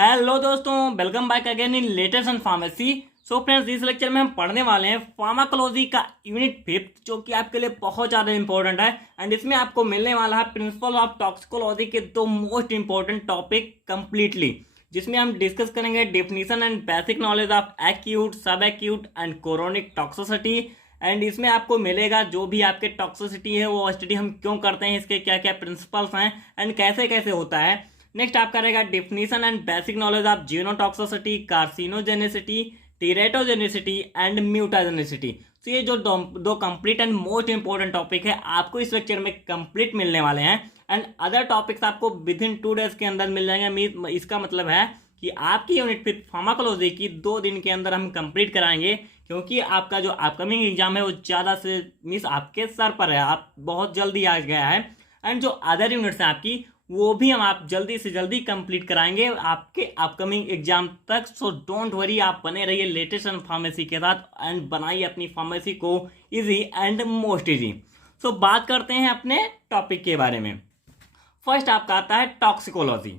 Hello दोस्तों, welcome back again in latest and pharmacy. So friends, इस lecture में हम पढ़ने वाले हैं फार्माकोलॉजी का यूनिट 5, जो कि आपके लिए बहुत ज़्यादा इंपॉर्टेंट है। एंड इसमें आपको मिलने वाला है प्रिंसिपल ऑफ टॉक्सिकोलॉजी के दो मोस्ट इंपॉर्टेंट टॉपिक कंप्लीटली, जिसमें हम डिस्कस करेंगे definition and basic knowledge of acute, sub acute and chronic toxicity. And इसमें आपको मिलेगा जो भी आपके टॉक्सिसिटी है वो स्टडी हम क्यों करते हैं, इसके क्या क्या प्रिंसिपल्स हैं एंड कैसे कैसे होता है। नेक्स्ट आपका रहेगा definition and basic knowledge of genotoxicity, carcinogenicity, teratogenicity and mutagenicity. तो ये जो दो complete and most important topic है आपको इस लेक्चर में कंप्लीट मिलने वाले हैं। एंड अदर टॉपिक्स आपको विद इन 2 डेज के अंदर मिल जाएंगे। इसका मतलब है कि आपकी यूनिट 5 फार्माकोलॉजी की 2 दिन के अंदर हम कंप्लीट कराएंगे, क्योंकि आपका जो अपकमिंग एग्जाम है वो ज़्यादा से मीन्स आपके सर पर है, आप बहुत जल्दी आ गया है। एंड जो अदर यूनिट्स हैं आपकी वो भी हम आप जल्दी से जल्दी कंप्लीट कराएंगे आपके अपकमिंग एग्जाम तक। सो डोंट वरी, आप बने रहिए लेटेस्ट एंड फार्मेसी के साथ एंड बनाइए अपनी फार्मेसी को इजी एंड मोस्ट इजी। सो बात करते हैं अपने टॉपिक के बारे में। फर्स्ट आपका आता है टॉक्सिकोलॉजी।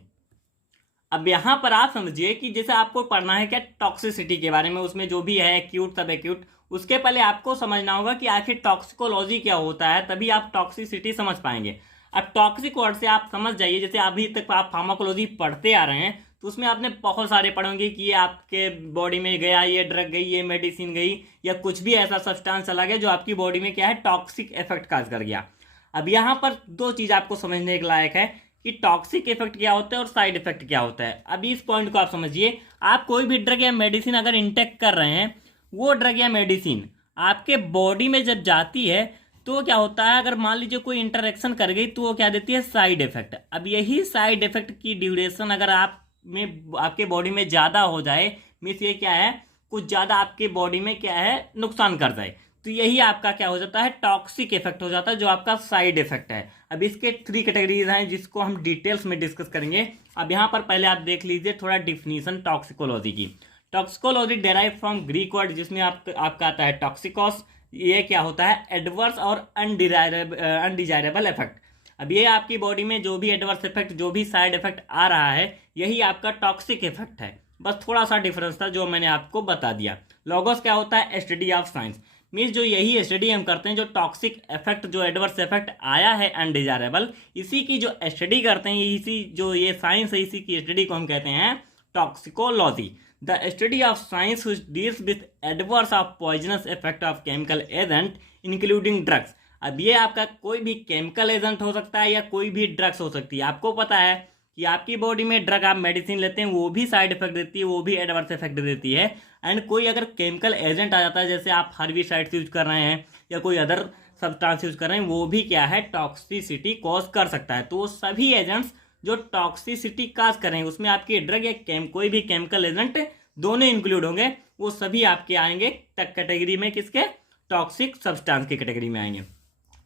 अब यहाँ पर आप समझिए कि जैसे आपको पढ़ना है क्या टॉक्सिसिटी के बारे में, उसमें जो भी है एक्यूट सब एक्यूट, उसके पहले आपको समझना होगा कि आखिर टॉक्सिकोलॉजी क्या होता है, तभी आप टॉक्सिसिटी समझ पाएंगे। अब टॉक्सिक वर्ड से आप समझ जाइए, जैसे अभी तक आप फार्माकोलॉजी पढ़ते आ रहे हैं तो उसमें आपने बहुत सारे पढ़े होंगे कि ये आपके बॉडी में गया, ये ड्रग गई, ये मेडिसिन गई, या कुछ भी ऐसा सब्सटेंस चला गया जो आपकी बॉडी में क्या है टॉक्सिक इफेक्ट काज कर गया। अब यहाँ पर 2 चीज़ आपको समझने के लायक है कि टॉक्सिक इफेक्ट क्या होता है और साइड इफेक्ट क्या होता है। अब इस पॉइंट को आप समझिए, आप कोई भी ड्रग या मेडिसिन अगर इंटेक कर रहे हैं, वो ड्रग या मेडिसिन आपके बॉडी में जब जाती है तो क्या होता है, अगर मान लीजिए कोई इंटरेक्शन कर गई तो वो क्या देती है साइड इफेक्ट। अब यही साइड इफेक्ट की ड्यूरेशन अगर आप में आपके बॉडी में ज़्यादा हो जाए, मीन्स ये क्या है कुछ ज़्यादा आपके बॉडी में क्या है नुकसान कर जाए, तो यही आपका क्या हो जाता है टॉक्सिक इफेक्ट हो जाता है, जो आपका साइड इफेक्ट है। अब इसके 3 कैटेगरीज हैं जिसको हम डिटेल्स में डिस्कस करेंगे। अब यहाँ पर पहले आप देख लीजिए थोड़ा डिफिनीशन टॉक्सिकोलॉजी की। Toxicology derive from Greek word जिसमें आपका आता है टॉक्सिकोस। ये क्या होता है एडवर्स और अनडिजायरेबल इफेक्ट। अब ये आपकी बॉडी में जो भी एडवर्स इफेक्ट, जो भी साइड इफेक्ट आ रहा है, यही आपका टॉक्सिक इफेक्ट है। बस थोड़ा सा डिफरेंस था जो मैंने आपको बता दिया। लॉगोस क्या होता है स्टडी ऑफ साइंस, मीन्स जो यही स्टडी हम करते हैं, जो टॉक्सिक इफेक्ट जो एडवर्स इफेक्ट आया है अनडिजायरेबल, इसी की जो स्टडी करते हैं, इसी जो ये साइंस है इसी की स्टडी को हम कहते हैं toxicology. The study of science which deals with adverse of poisonous effect of chemical agent including drugs। अब ये आपका कोई भी केमिकल एजेंट हो सकता है या कोई भी ड्रग्स हो सकती है। आपको पता है कि आपकी बॉडी में ड्रग आप मेडिसिन लेते हैं वो भी साइड इफेक्ट देती है, वो भी एडवर्स इफेक्ट देती है। एंड कोई अगर केमिकल एजेंट आ जाता है, जैसे आप हर्बिसाइड्स यूज कर रहे हैं या कोई अदर सब्सटेंस यूज कर रहे हैं, वो भी क्या है टॉक्सिसिटी कॉज कर सकता है। तो वो सभी एजेंट्स जो टॉक्सिसिटी काज करें, उसमें आपकी ड्रग या कोई भी केमिकल एजेंट दोनों इंक्लूड होंगे, वो सभी आपके आएंगे कैटेगरी में, किसके टॉक्सिक सब्सटेंस की कैटेगरी में आएंगे।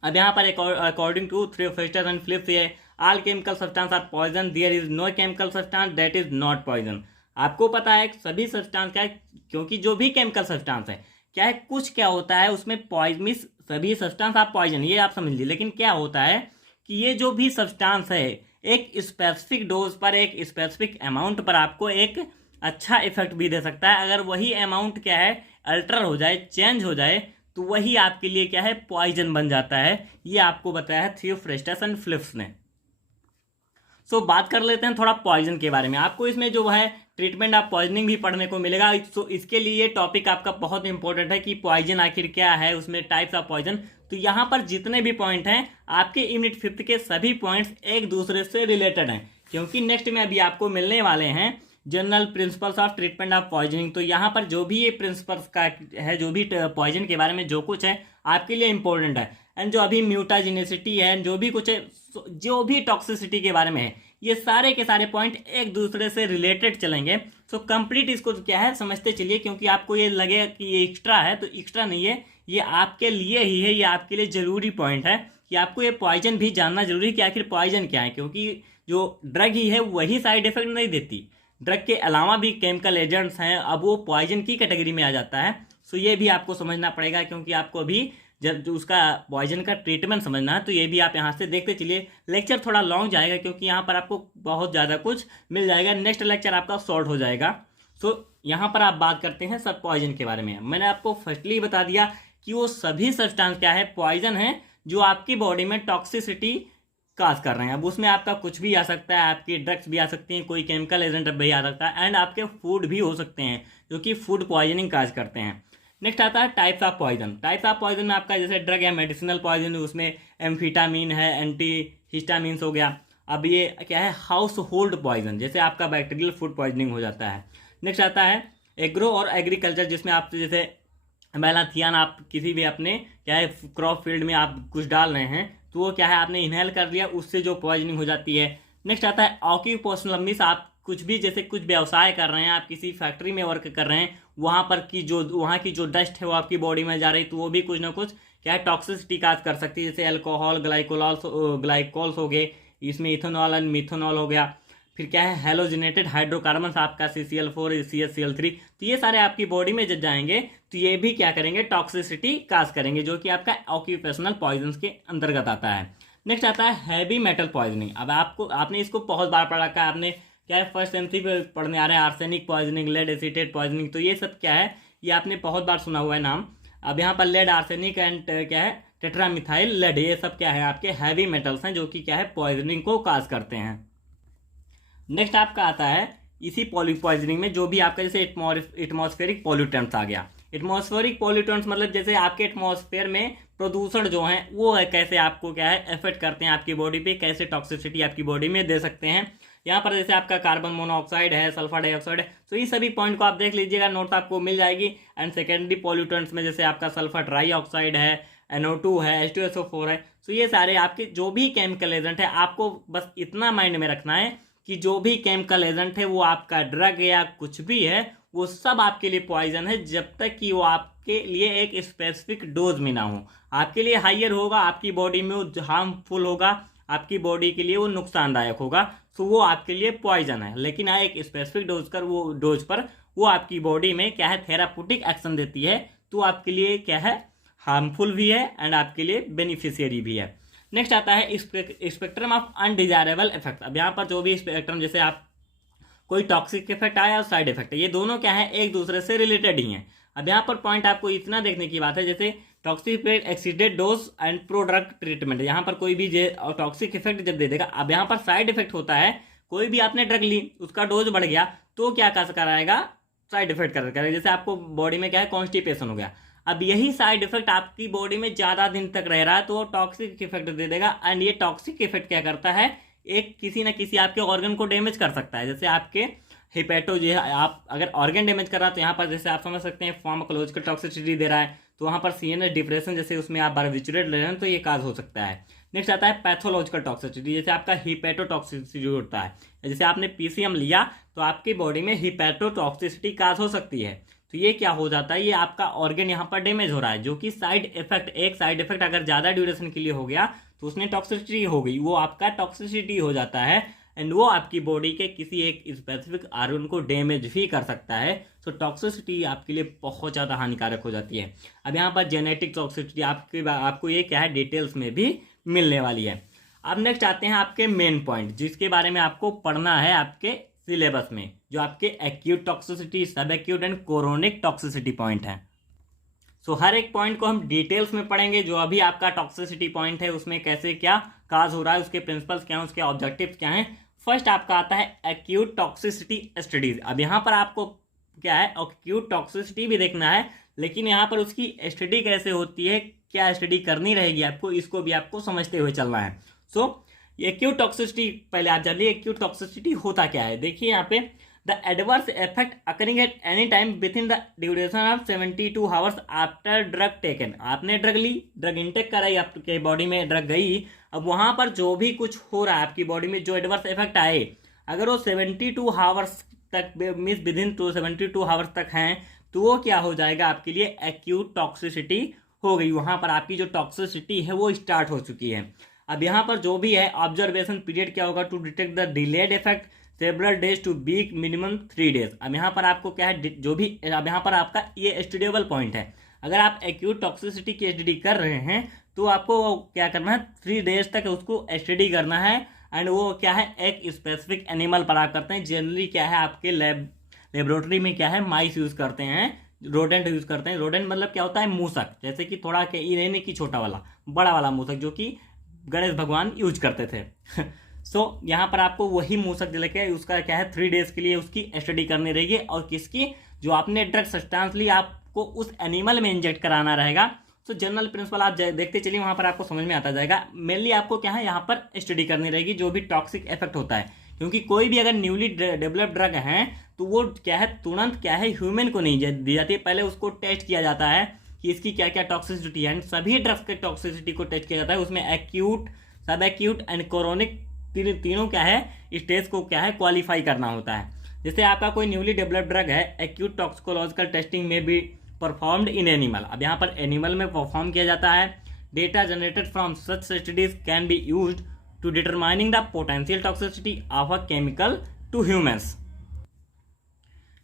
अब यहाँ पर according to Theophrastus and Phillips ये all chemical substance are poison, there is no chemical substance that is not poison. आपको पता है सभी सब्सटेंस क्या है, क्योंकि जो भी केमिकल सब्सटेंस है क्या है, कुछ क्या होता है उसमें पॉइजन, सभी सब्सटेंस आप पॉइजन ये आप समझ लीजिए, लेकिन क्या होता है कि ये जो भी सब्सटेंस है एक स्पेसिफिक डोज पर, एक स्पेसिफिक अमाउंट पर आपको एक अच्छा इफेक्ट भी दे सकता है। अगर वही अमाउंट क्या है अल्टर हो जाए, चेंज हो जाए, तो वही आपके लिए क्या है पॉइजन बन जाता है। ये आपको बताया है थ्योफ्रेस्टस एंड फिलिप्स ने। सो बात कर लेते हैं थोड़ा पॉइजन के बारे में। आपको इसमें जो है ट्रीटमेंट ऑफ पॉइजनिंग भी पढ़ने को मिलेगा। सो इसके लिए टॉपिक आपका बहुत इंपॉर्टेंट है कि पॉइजन आखिर क्या है, उसमें टाइप्स ऑफ पॉइजन। तो यहाँ पर जितने भी पॉइंट हैं आपके यूनिट 5 के सभी पॉइंट्स एक दूसरे से रिलेटेड हैं, क्योंकि नेक्स्ट में अभी आपको मिलने वाले हैं general principles of treatment of poisoning. तो यहाँ पर जो भी ये प्रिंसिपल्स का है, जो भी पॉइजन के बारे में जो कुछ है आपके लिए इंपॉर्टेंट है। एंड जो अभी म्यूटाजेनिसिटी है, जो भी कुछ है, जो भी टॉक्सिसिटी के बारे में है, ये सारे के सारे पॉइंट एक दूसरे से रिलेटेड चलेंगे। सो कंप्लीट इसको क्या है समझते चलिए, क्योंकि आपको ये लगेगा कि ये एक्स्ट्रा है, तो एक्स्ट्रा नहीं है, ये आपके लिए ही है, ये आपके लिए जरूरी पॉइंट है कि आपको ये पॉइजन भी जानना जरूरी है कि आखिर पॉइजन क्या है। क्योंकि जो ड्रग ही है वही साइड इफेक्ट नहीं देती, ड्रग के अलावा भी केमिकल एजेंट्स हैं, अब वो पॉइजन की कैटेगरी में आ जाता है। सो ये भी आपको समझना पड़ेगा, क्योंकि आपको अभी जब जो उसका पॉइजन का ट्रीटमेंट समझना है तो ये भी आप यहाँ से देखते चलिए। लेक्चर थोड़ा लॉन्ग जाएगा क्योंकि यहाँ पर आपको बहुत ज़्यादा कुछ मिल जाएगा, नेक्स्ट लेक्चर आपका शॉर्ट हो जाएगा। सो यहाँ पर आप बात करते हैं सब पॉइजन के बारे में। मैंने आपको फर्स्टली बता दिया कि वो सभी सब्सटेंस क्या है, पॉइजन है, जो आपकी बॉडी में टॉक्सिसिटी काज कर रहे हैं। अब उसमें आपका कुछ भी आ सकता है, आपकी ड्रग्स भी आ सकती हैं, कोई केमिकल एजेंट भी आ सकता है, एंड आपके फूड भी हो सकते हैं जो कि फूड पॉइजनिंग काज करते हैं। नेक्स्ट आता है types of poison. Types of poison में आपका जैसे ड्रग या मेडिसिनल पॉइजन, उसमें एम्फीटामिन है, एंटी हिस्टामिन्स हो गया। अब ये क्या है, हाउस होल्ड पॉइजन, जैसे आपका बैक्टीरियल फूड पॉइजनिंग हो जाता है। नेक्स्ट आता है एग्रो और एग्रीकल्चर, जिसमें आप जैसे मेलाथियान आप किसी भी अपने क्या है क्रॉप फील्ड में आप कुछ डाल रहे हैं तो वो क्या है आपने इनहेल कर लिया, उससे जो पॉइजनिंग हो जाती है। नेक्स्ट आता है ऑक्यूपेशनल, मीन्स आप कुछ भी जैसे कुछ व्यवसाय कर रहे हैं, आप किसी फैक्ट्री में वर्क कर रहे हैं, वहाँ पर की जो वहाँ की जो डस्ट है वो आपकी बॉडी में जा रही है, तो वो भी कुछ ना कुछ क्या है टॉक्सिसिटी काज कर सकती है। जैसे अल्कोहल, ग्लाइकोल्स हो गए, इसमें इथेनॉल एंड मिथेनॉल हो गया। फिर क्या है हेलोजिनेटेड हाइड्रोकार्बन आपका CCl4, CHCl3, तो ये सारे आपकी बॉडी में जब जाएंगे तो ये भी क्या करेंगे, टॉक्सिसिटी काज करेंगे, जो कि आपका ऑक्यूपेशनल पॉइजन के अंतर्गत आता है। नेक्स्ट आता है हैवी मेटल पॉइजनिंग। अब आपने इसको बहुत बार पढ़ा रखा है, आपने क्या है फर्स्ट एमसी पे पढ़ने आ रहे हैं, arsenic poisoning, lead acetate poisoning, तो ये सब क्या है, ये आपने बहुत बार सुना हुआ है नाम। अब यहाँ पर लेड, आर्सेनिक एंड क्या है टेट्रामिथाइल लेड, ये सब क्या है आपके हैवी मेटल्स हैं जो कि क्या है पॉइजनिंग को काज करते हैं। नेक्स्ट आपका आता है इसी पॉइजनिंग में जो भी आपका जैसे एटमॉस्फेरिक पॉल्यूटेंट्स आ गया। एटमॉस्फेरिक पॉल्यूटेंट्स मतलब जैसे आपके एटमॉस्फेयर में प्रदूषण जो है वो है कैसे आपको क्या है इफेक्ट करते हैं आपकी बॉडी पे, कैसे टॉक्सिसिटी आपकी बॉडी में दे सकते हैं। यहाँ पर जैसे आपका कार्बन मोनोऑक्साइड है, सल्फर डाइऑक्साइड है, तो ये सभी पॉइंट को आप देख लीजिएगा, नोट्स आपको मिल जाएगी। एंड सेकेंडरी पॉल्यूटेंट्स में जैसे आपका सल्फर ट्राईऑक्साइड है, NO2 है, H2SO4 है, तो ये सारे आपके जो भी केमिकल एजेंट है, आपको बस इतना माइंड में रखना है कि जो भी केमिकल एजेंट है वो आपका ड्रग या कुछ भी है वो सब आपके लिए पॉइजन है, जब तक कि वो आपके लिए एक स्पेसिफिक डोज में ना हो। आपके लिए हाइयर होगा, आपकी बॉडी में वो हार्मफुल होगा, आपकी बॉडी के लिए वो नुकसानदायक होगा, तो वो आपके लिए पॉइजन है। लेकिन एक स्पेसिफिक डोज पर वो आपकी बॉडी में क्या है थेराप्यूटिक एक्शन देती है, तो आपके लिए क्या है हार्मफुल भी है एंड आपके लिए बेनिफिशियरी भी है। नेक्स्ट आता है स्पेक्ट्रम ऑफ अनडिजायरेबल इफेक्ट। अब यहाँ पर जो भी स्पेक्ट्रम, जैसे आप कोई टॉक्सिक इफेक्ट आया और साइड इफेक्ट है, ये दोनों क्या है एक दूसरे से रिलेटेड ही हैं। अब यहाँ पर पॉइंट आपको इतना देखने की बात है, जैसे toxic effect, exceeded dose and pro drug treatment, यहाँ पर कोई भी टॉक्सिक इफेक्ट जब दे देगा। अब यहाँ पर साइड इफेक्ट होता है, कोई भी आपने ड्रग ली, उसका डोज बढ़ गया तो क्या कराएगा, साइड इफेक्ट करेगा। जैसे आपको बॉडी में क्या है कॉन्स्टिपेशन हो गया, अब यही साइड इफेक्ट आपकी बॉडी में ज़्यादा दिन तक रह रहा है तो टॉक्सिक इफेक्ट दे देगा। एंड ये टॉक्सिक इफेक्ट क्या करता है, एक किसी ना किसी आपके ऑर्गन को डैमेज कर सकता है। जैसे आपके हिपेटो जो है, आप अगर ऑर्गन डैमेज कर रहा है तो यहाँ पर जैसे आप समझ सकते हैं फार्माकोलॉजिकल टॉक्सिसिटी दे रहा है, तो वहाँ पर CNS डिप्रेशन जैसे उसमें आप बारबिचुरेट ले रहे हैं तो ये काज हो सकता है। नेक्स्ट आता है पैथोलॉजिकल टॉक्सिसिटी, जैसे आपका हिपेटोटॉक्सिसिटी होता है, जैसे आपने PCM लिया तो आपकी बॉडी में हिपेटोटॉक्सिसिटी काज हो सकती है। तो ये क्या हो जाता है, ये आपका ऑर्गन यहाँ पर डैमेज हो रहा है, जो कि साइड इफेक्ट, एक साइड इफेक्ट अगर ज़्यादा ड्यूरेशन के लिए हो गया तो उसमें टॉक्सिसिटी हो गई, वो आपका टॉक्सिसिटी हो जाता है एंड वो आपकी बॉडी के किसी एक स्पेसिफिक ऑर्गन को डैमेज भी कर सकता है। तो टॉक्सिसिटी आपके लिए बहुत ज़्यादा हानिकारक हो जाती है। अब यहाँ पर जेनेटिक टॉक्सिसिटी आपको ये क्या है डिटेल्स में भी मिलने वाली है। अब नेक्स्ट आते हैं आपके मेन पॉइंट, जिसके बारे में आपको पढ़ना है आपके सिलेबस में, जो आपके एक्यूट टॉक्सिसिटी, सब acute and chronic toxicity point है। सो हर एक पॉइंट को हम डिटेल्स में पढ़ेंगे। जो अभी आपका टॉक्सिसिटी पॉइंट है उसमें कैसे क्या काज हो रहा है, उसके प्रिंसिपल्स क्या हैं, उसके ऑब्जेक्टिव्स क्या हैं। फर्स्ट आपका आता है एक्यूट टॉक्सिसिटी स्टडीज। अब यहाँ पर आपको क्या है एक्यूट टॉक्सिसिटी भी देखना है, लेकिन यहाँ पर उसकी स्टडी कैसे होती है, क्या स्टडी करनी रहेगी आपको, इसको भी आपको समझते हुए चलना है। सो एक्यूट टॉक्सिसिटी पहले आप जानिए एक्यूट टॉक्सिसिटी होता क्या है। देखिए यहाँ पे the adverse effect occurring at any time with in the duration of 72 hours after drug taken. आपने ड्रग ली, ड्रग इंटेक कराई, आपके बॉडी में ड्रग गई, अब वहां पर जो भी कुछ हो रहा है आपकी बॉडी में, जो एडवर्स इफेक्ट आए, अगर वो 72 आवर्स तक मिस विद इन 72 आवर्स तक हैं तो वो क्या हो जाएगा आपके लिए एक्यूट टॉक्सिसिटी हो गई। वहां पर आपकी जो टॉक्सिसिटी है वो स्टार्ट हो चुकी है। अब यहाँ पर जो भी है ऑब्जर्वेशन पीरियड क्या होगा, to detect the delayed effect several days to week minimum 3 days. अब यहाँ पर आपको क्या है जो भी, अब यहाँ पर आपका ये स्टूडिएबल पॉइंट है। अगर आप एक्यूट टॉक्सिसिटी की स्टडी कर रहे हैं तो आपको क्या करना है, 3 डेज तक उसको स्टडी करना है। एंड वो क्या है, एक स्पेसिफिक एनिमल पर आप करते हैं। जनरली क्या है, आपके लेबोरेटरी में क्या है, माइस यूज़ करते हैं, रोडेंट यूज़ करते हैं। रोडेंट मतलब क्या होता है, मूसक, जैसे कि थोड़ा ये नहीं कि छोटा वाला, बड़ा वाला मूसक जो कि गणेश भगवान यूज करते थे। सो यहाँ पर आपको वही मूसक लेके उसका क्या है, 3 डेज के लिए उसकी स्टडी करनी रहेगी। और किसकी, जो आपने ड्रग सब्सटेंस ली आपको उस एनिमल में इंजेक्ट कराना रहेगा। सो जनरल प्रिंसिपल आप देखते चलिए, वहाँ पर आपको समझ में आता जाएगा। मेनली आपको क्या है, यहाँ पर स्टडी करनी रहेगी जो भी टॉक्सिक इफेक्ट होता है, क्योंकि कोई भी अगर न्यूली डेवलप्ड ड्रग है तो वो क्या है, तुरंत क्या है, ह्यूमन को नहीं दी जाती है। पहले उसको टेस्ट किया जाता है कि इसकी क्या क्या टॉक्सिसिटी है। एंड सभी ड्रग्स के टॉक्सिसिटी को टेस्ट किया जाता है, उसमें acute, sub acute and chronic तीनों क्या है, स्टेज को क्या है, क्वालिफाई करना होता है। जैसे आपका कोई न्यूली डेवलप्ड ड्रग है, एक्यूट टॉक्सिकोलॉजिकल टेस्टिंग में भी परफॉर्म्ड इन एनिमल। अब यहाँ पर एनिमल में परफॉर्म किया जाता है। Data generated from such studies can be used to determining the potential toxicity of a chemical to humans.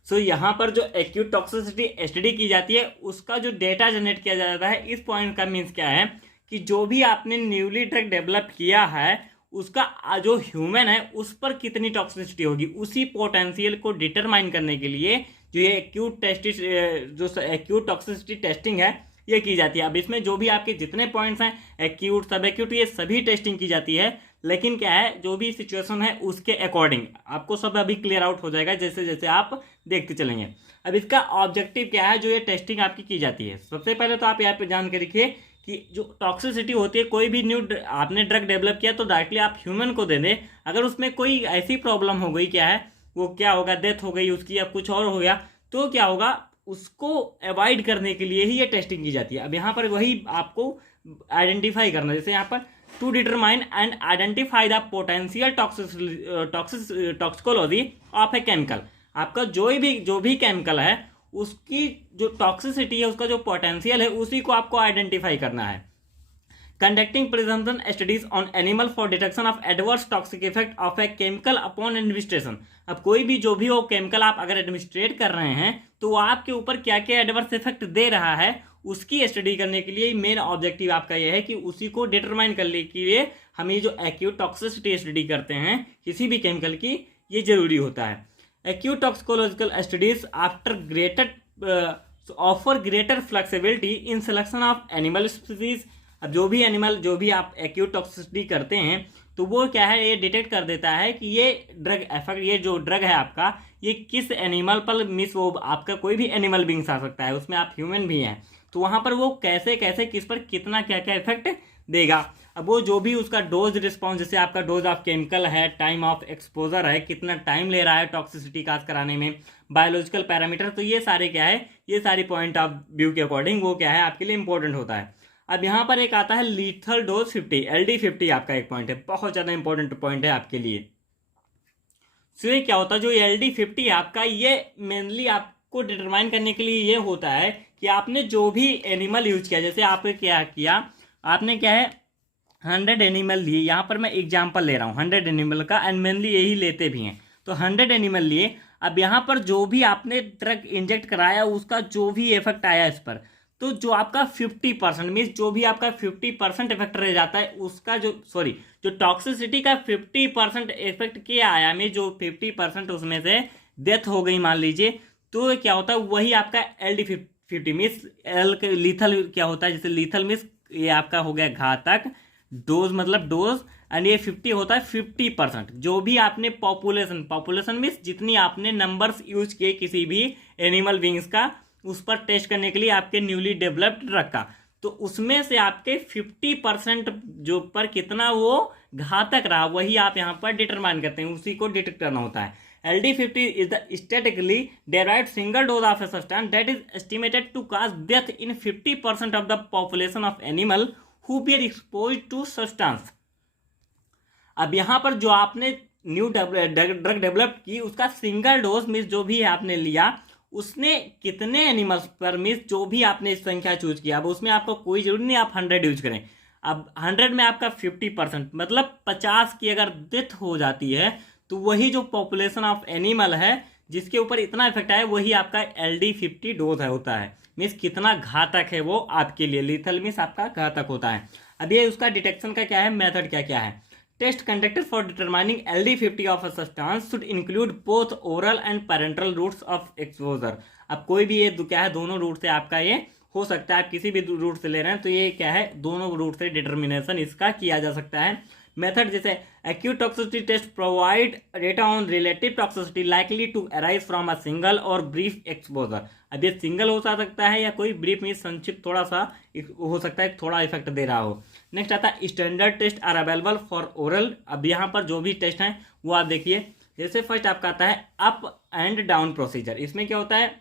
So यहाँ पर जो एक्यूट टॉक्सिसिटी स्टडी की जाती है उसका जो डेटा जनरेट किया जाता है, इस पॉइंट का मीन्स क्या है कि जो भी आपने न्यूली ड्रग डेवलप किया है उसका जो ह्यूमन है उस पर कितनी टॉक्सिसिटी होगी, उसी पोटेंशियल को डिटरमाइन करने के लिए जो ये जो एक्यूट टॉक्सिसिटी टेस्टिंग है ये की जाती है। अब इसमें जो भी आपके जितने पॉइंट्स हैं, एक्यूट, सब एक्यूट, ये सभी टेस्टिंग की जाती है। लेकिन क्या है, जो भी सिचुएशन है उसके अकॉर्डिंग आपको सब अभी क्लियर आउट हो जाएगा जैसे जैसे आप देखते चलेंगे। अब इसका ऑब्जेक्टिव क्या है जो ये टेस्टिंग आपकी की जाती है। सबसे पहले तो आप यहाँ पे जान के रखिए कि जो टॉक्सिसिटी होती है, कोई भी आपने ड्रग डेवलप किया तो डायरेक्टली आप ह्यूमन को दे दें। अगर उसमें कोई ऐसी प्रॉब्लम हो गई, क्या है वो, क्या होगा, डेथ हो गई उसकी या कुछ और हो गया, तो क्या होगा, उसको अवॉइड करने के लिए ही ये टेस्टिंग की जाती है। अब यहाँ पर वही आपको आइडेंटिफाई करना, जैसे यहाँ पर to determine and identify the potential toxicology of a chemical. आपका जो भी केमिकल है उसकी जो टॉक्सिसिटी है, उसका जो पोटेंशियल है, उसी को आपको आइडेंटिफाई करना है। Conducting presumption studies on animal for detection of adverse toxic effect of a chemical upon administration. अब कोई भी जो भी वो केमिकल आप अगर एडमिनिस्ट्रेट कर रहे हैं तो वो आपके ऊपर क्या क्या एडवर्स इफेक्ट दे रहा है, उसकी स्टडी करने के लिए मेन ऑब्जेक्टिव आपका यह है कि उसी को डिटरमाइन करने के लिए हम ये जो एक्यूट टॉक्सिसिटी स्टडी करते हैं किसी भी केमिकल की, ये जरूरी होता है। Acute toxicological studies after offer greater flexibility in selection of animal species. अब जो भी आप एक्यूट टॉक्सिसिटी करते हैं तो वो क्या है, ये डिटेक्ट कर देता है कि ये ड्रग इफेक्ट, ये जो ड्रग है आपका, ये किस एनिमल पर, मिस वो आपका कोई भी एनिमल बींग्स आ सकता है, उसमें आप ह्यूमन भी हैं, तो वहाँ पर वो कैसे कैसे किस पर कितना क्या क्या इफेक्ट देगा। अब वो जो भी उसका डोज रिस्पॉन्स, जैसे आपका डोज ऑफ केमिकल है, टाइम ऑफ एक्सपोजर है, कितना टाइम ले रहा है टॉक्सिसिटी काज कराने में, बायोलॉजिकल पैरामीटर, तो ये सारे क्या है, ये सारी पॉइंट ऑफ व्यू के अकॉर्डिंग वो क्या है आपके लिए इंपॉर्टेंट होता है। अब यहाँ पर एक आता है लीथल डोज 50, LD50 आपका एक पॉइंट है, बहुत ज़्यादा इंपॉर्टेंट पॉइंट है आपके लिए। सो ये क्या होता है, जो LD50 आपका, ये मेनली आपको डिटरमाइन करने के लिए ये होता है कि आपने जो भी एनिमल यूज किया, जैसे आपने क्या किया, आपने क्या है 100 एनिमल लिए, यहाँ पर मैं एग्जाम्पल ले रहा हूँ 100 एनिमल का, एंड मेनली यही लेते भी हैं, तो 100 एनिमल लिए। अब यहाँ पर जो भी आपने ड्रग इंजेक्ट कराया उसका जो भी इफेक्ट आया इस पर, तो जो आपका 50% मीन्स जो भी आपका 50% इफेक्ट रह जाता है उसका जो टॉक्सिसिटी का 50% इफेक्ट क्या आया, मीन्स जो 50% उसमें से डेथ हो गई मान लीजिए, तो क्या होता है वही आपका LD50 मीन्स लीथल क्या होता है, जैसे लीथल मीन्स ये आपका हो गया घातक, डोज मतलब डोज, एंड ये 50 होता है 50%। जो भी आपने पॉपुलेशन मीन्स जितनी आपने नंबर्स यूज किए किसी भी एनिमल बींग्स का उस पर टेस्ट करने के लिए आपके न्यूली डेवलप्ड ड्रग का, तो उसमें से आपके 50% जो पर कितना वो घातक रहा वही आप यहाँ पर डिटरमाइन करते हैं, उसी को डिटेक्ट करना होता है। LD50 is the statically derived single dose of a substance that is estimated to cause death in 50% of the population of animal who were exposed to substance। अब यहाँ पर जो आपने न्यू ड्रग डेवलप की उसका सिंगल डोज मीन्स जो भी आपने लिया उसने कितने एनिमल्स पर मीन्स जो भी आपने इस संख्या चूज किया, अब उसमें आपको कोई जरूरी नहीं आप 100 यूज करें। अब 100 में आपका 50% मतलब 50 की अगर डेथ हो जाती है तो वही जो पॉपुलेशन ऑफ एनिमल है जिसके ऊपर इतना इफेक्ट आया वही आपका LD50 डोज है होता है। मीन्स कितना घातक है वो आपके लिए, लीथल मीन्स आपका घातक होता है। अब ये उसका डिटेक्शन का क्या है, मेथड क्या क्या है। Test conducted for determining LD50 of a substance should include both oral and parenteral routes of exposure. अब कोई भी ये क्या है, दोनों रूट से आपका ये हो सकता है, आप किसी भी रूट से ले रहे हैं तो ये क्या है, दोनों रूट से डिटर्मिनेशन इसका किया जा सकता है। मेथड जैसे acute toxicity test provide data on relative toxicity likely to arise from a single or brief exposure. अब ये सिंगल हो सकता है या कोई ब्रीफ में संक्षिप्त थोड़ा सा हो सकता है, थोड़ा इफेक्ट दे रहा हो। नेक्स्ट आता है standard test are available for oral. अब यहाँ पर जो भी टेस्ट हैं वो आप देखिए। जैसे फर्स्ट आपका आता है अप एंड डाउन प्रोसीजर। इसमें क्या होता है,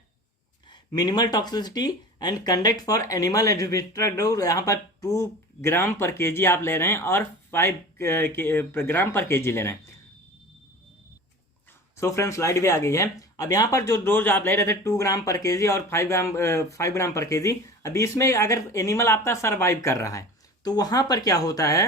minimal toxicity and conduct for animal administered dose. यहाँ पर 2 ग्राम पर केजी आप ले रहे हैं और 5 ग्राम पर केजी ले रहे हैं। सो फ्रेंड्स स्लाइड भी आ गई है। अब यहाँ पर जो डोज आप ले रहे थे 2 ग्राम पर केजी और 5 ग्राम पर केजी, अभी इसमें अगर एनिमल आपका सर्वाइव कर रहा है तो वहाँ पर क्या होता है,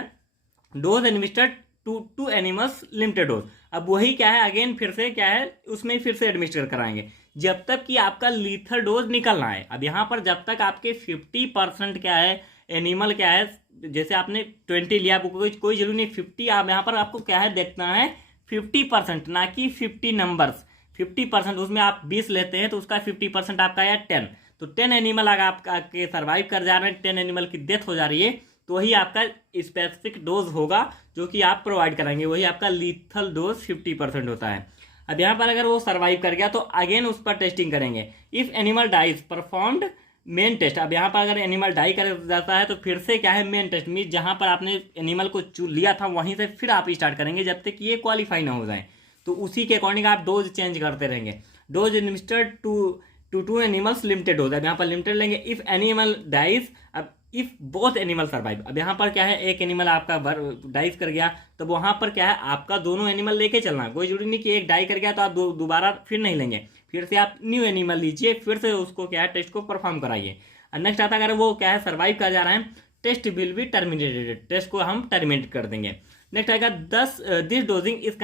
dose administered to animals limited dose. अब वही क्या है, अगेन फिर से क्या है, उसमें फिर से एडमिनिस्टर कराएंगे जब तक कि आपका लीथल डोज निकलना है। अब यहाँ पर जब तक आपके 50% क्या है, एनिमल क्या है, जैसे आपने 20 लिया, आपको कोई जरूरी नहीं 50, आप यहाँ पर आपको क्या है देखना है 50%, ना कि 50 नंबर्स। 50% उसमें आप 20 लेते हैं तो उसका 50% आपका है 10। तो 10 एनिमल अगर आपके सर्वाइव कर जा रहे हैं, 10 एनिमल की डेथ हो जा रही है, तो वही आपका स्पेसिफिक डोज होगा जो कि आप प्रोवाइड कराएंगे, वही आपका लीथल डोज 50% होता है। अब यहाँ पर अगर वो सर्वाइव कर गया तो अगेन उस पर टेस्टिंग करेंगे। If animal dies performed main test. अब यहाँ पर अगर एनिमल डाई कर जाता है तो फिर से क्या है, मेन टेस्ट मीन जहाँ पर आपने एनिमल को लिया था वहीं से फिर आप स्टार्ट करेंगे जब तक कि ये क्वालिफाई ना हो जाए। तो उसी के अकॉर्डिंग आप डोज चेंज करते रहेंगे। Dose administered to animals limited dose. अब यहाँ पर लिमिटेड लेंगे। इफ एनिमल डाइज, अब इफ बोथ एनिमल सर्वाइव। अब यहाँ पर क्या है, एक एनिमल आपका डाइव कर गया तो वहाँ पर क्या है, आपका दोनों एनिमल लेके चलना है। कोई जरूरी नहीं कि एक डाई कर गया तो आप दोबारा फिर नहीं लेंगे, फिर से आप न्यू एनिमल लीजिए, फिर से उसको क्या है टेस्ट को परफॉर्म कराइए। और नेक्स्ट आता है, अगर वो क्या है सर्वाइव कर जा रहा है, test will be terminated, test को हम टर्मिनेट कर देंगे। नेक्स्ट आएगा this dosing is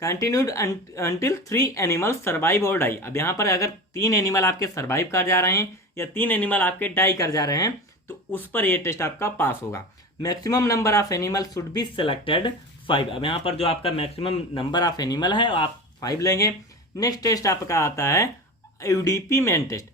continued until 3 animals survive or die. अब यहाँ पर अगर 3 एनिमल आपके सर्वाइव कर जा रहे हैं या 3 एनिमल आपके डाई कर जा रहे हैं तो उस पर ये टेस्ट आपका पास होगा। Maximum number of animal should be selected 5। अब यहाँ पर जो आपका मैक्सिमम नंबर ऑफ एनिमल है आप 5 लेंगे। नेक्स्ट टेस्ट आपका आता है यूडीपी मेन टेस्ट।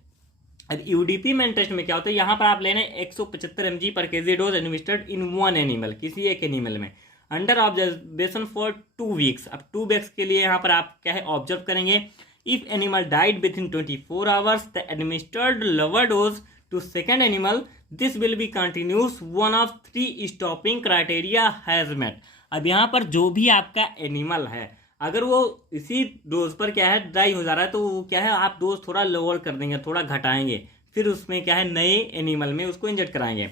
अब यूडीपी मेन टेस्ट में क्या होता है, यहाँ पर आप लेने 175 mg per KG dose administered इन 1 एनिमल, किसी एक एनिमल में, अंडर ऑब्जर्वेशन फॉर 2 वीक्स। अब 2 वीक्स के लिए यहाँ पर आप क्या है ऑब्जर्व करेंगे। If animal died within 24 hours the administered lower dose to second animal, this will be continuous, 1 of 3 stopping criteria has met. अब यहाँ पर जो भी आपका एनिमल है अगर वो इसी डोज पर क्या है ड्राई हो जा रहा है तो वो क्या है, आप डोज थोड़ा लोअर कर देंगे, थोड़ा घटाएंगे, फिर उसमें क्या है नए एनिमल में उसको इंजेक्ट कराएंगे।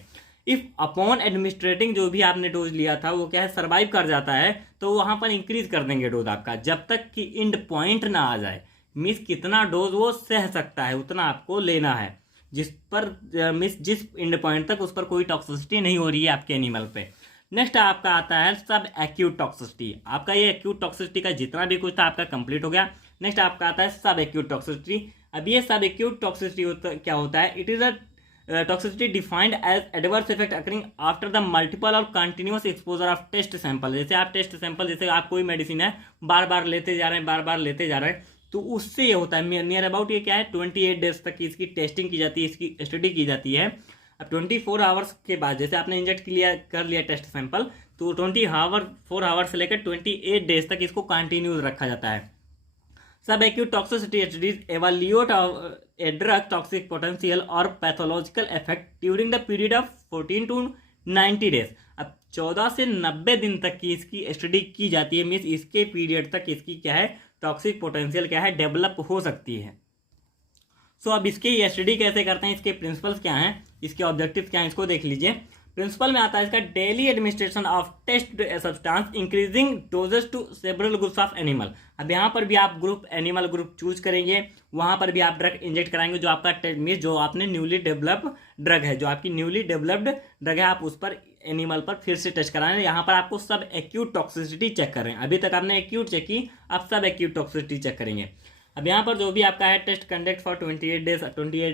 इफ अपॉन एडमिनिस्ट्रेटिंग जो भी आपने डोज लिया था वो क्या है सर्वाइव कर जाता है तो वहाँ पर इंक्रीज कर देंगे डोज आपका, जब तक कि इंड पॉइंट ना आ जाए। मीन्स कितना डोज वो सह सकता है उतना आपको लेना है, जिस पर मिस जिस एंड पॉइंट तक उस पर कोई टॉक्सिसिटी नहीं हो रही है आपके एनिमल पे। नेक्स्ट आपका आता है सब एक्यूट टॉक्सिसिटी। आपका ये एक्यूट टॉक्सिसिटी का जितना भी कुछ था आपका कंप्लीट हो गया। नेक्स्ट आपका आता है सब एक्यूट टॉक्सिसिटी। अब ये सब एक्यूट टॉक्सिसिटी क्या होता है, it is a toxicity defined as adverse effect occurring after the multiple और continuous exposure of test sample. जैसे आप टेस्ट सैंपल, जैसे आप कोई मेडिसिन है बार बार लेते जा रहे हैं, बार बार लेते जा रहे हैं, तो उससे ये होता है नियर अबाउट ये क्या है 28 डेज तक की इसकी टेस्टिंग की जाती है, इसकी स्टडी की जाती है। अब 24 आवर्स के बाद जैसे आपने इंजेक्ट कर लिया टेस्ट सैंपल तो 24 आवर्स से लेकर 28 डेज तक इसको कंटिन्यूज रखा जाता है। Sub acute toxicity studies evaluate a drug toxic potential और pathological effect during the period of 14 to 90 days. अब 14 से 90 दिन तक की इसकी स्टडी की जाती है, मीन्स इसके पीरियड तक इसकी क्या है टॉक्सिक पोटेंशियल क्या है डेवलप हो सकती है। सो अब इसकी स्टडी कैसे करते हैं, इसके प्रिंसिपल्स क्या हैं, इसके ऑब्जेक्टिव्स क्या हैं, इसको देख लीजिए। प्रिंसिपल में आता है इसका daily administration of test substance increasing doses to several groups of animal. अब यहाँ पर भी आप एनिमल ग्रुप चूज करेंगे, वहाँ पर भी आप ड्रग इंजेक्ट कराएंगे जो आपका मीन्स जो आपने न्यूली डेवलप्ड ड्रग है, जो आपकी न्यूली डेवलप्ड ड्रग है, आप उस पर एनिमल पर फिर से टेस्ट कराएंगे। यहाँ पर आपको सब एक्यूट टॉक्सिसिटी चेक कर रहे हैं, अभी तक आपने एक्यूट चेक की, आप सब एक्यूट टॉक्सिसिटी चेक करेंगे। अब यहाँ पर जो भी आपका है टेस्ट कंडक्ट फॉर 28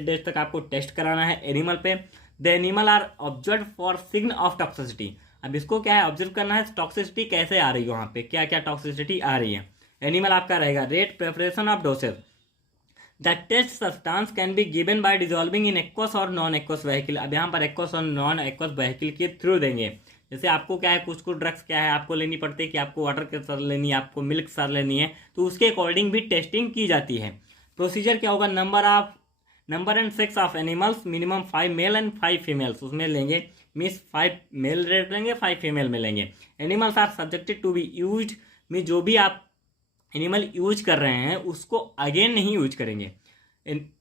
डेज तक आपको टेस्ट कराना है एनिमल पे। The animal are observe for sign of toxicity. अब इसको क्या है ऑब्जर्व करना है, टॉक्सिसिटी कैसे आ रही है, वहाँ पे क्या क्या टॉक्सिसिटी आ रही है। एनिमल आपका रहेगा rat preparation of dosage. The test substance can be given by dissolving in aqueous और नॉन एक्वस व्हीकल। अब यहाँ पर एक्वस और नॉन एक्वस व्हीकल के थ्रू देंगे। जैसे आपको क्या है कुछ ड्रग्स क्या है आपको लेनी पड़ती है कि आपको वाटर के साथ लेनी है, आपको मिल्क साथ लेनी है, तो उसके अकॉर्डिंग भी टेस्टिंग की जाती है। प्रोसीजर क्या होगा, number and sex of animals, minimum 5 male and 5 females उसमें लेंगे। मीन्स 5 मेल रेट लेंगे, 5 फीमेल में लेंगे। Animals are subjected to be use, में जो भी आप एनिमल यूज कर रहे हैं उसको अगेन नहीं यूज करेंगे।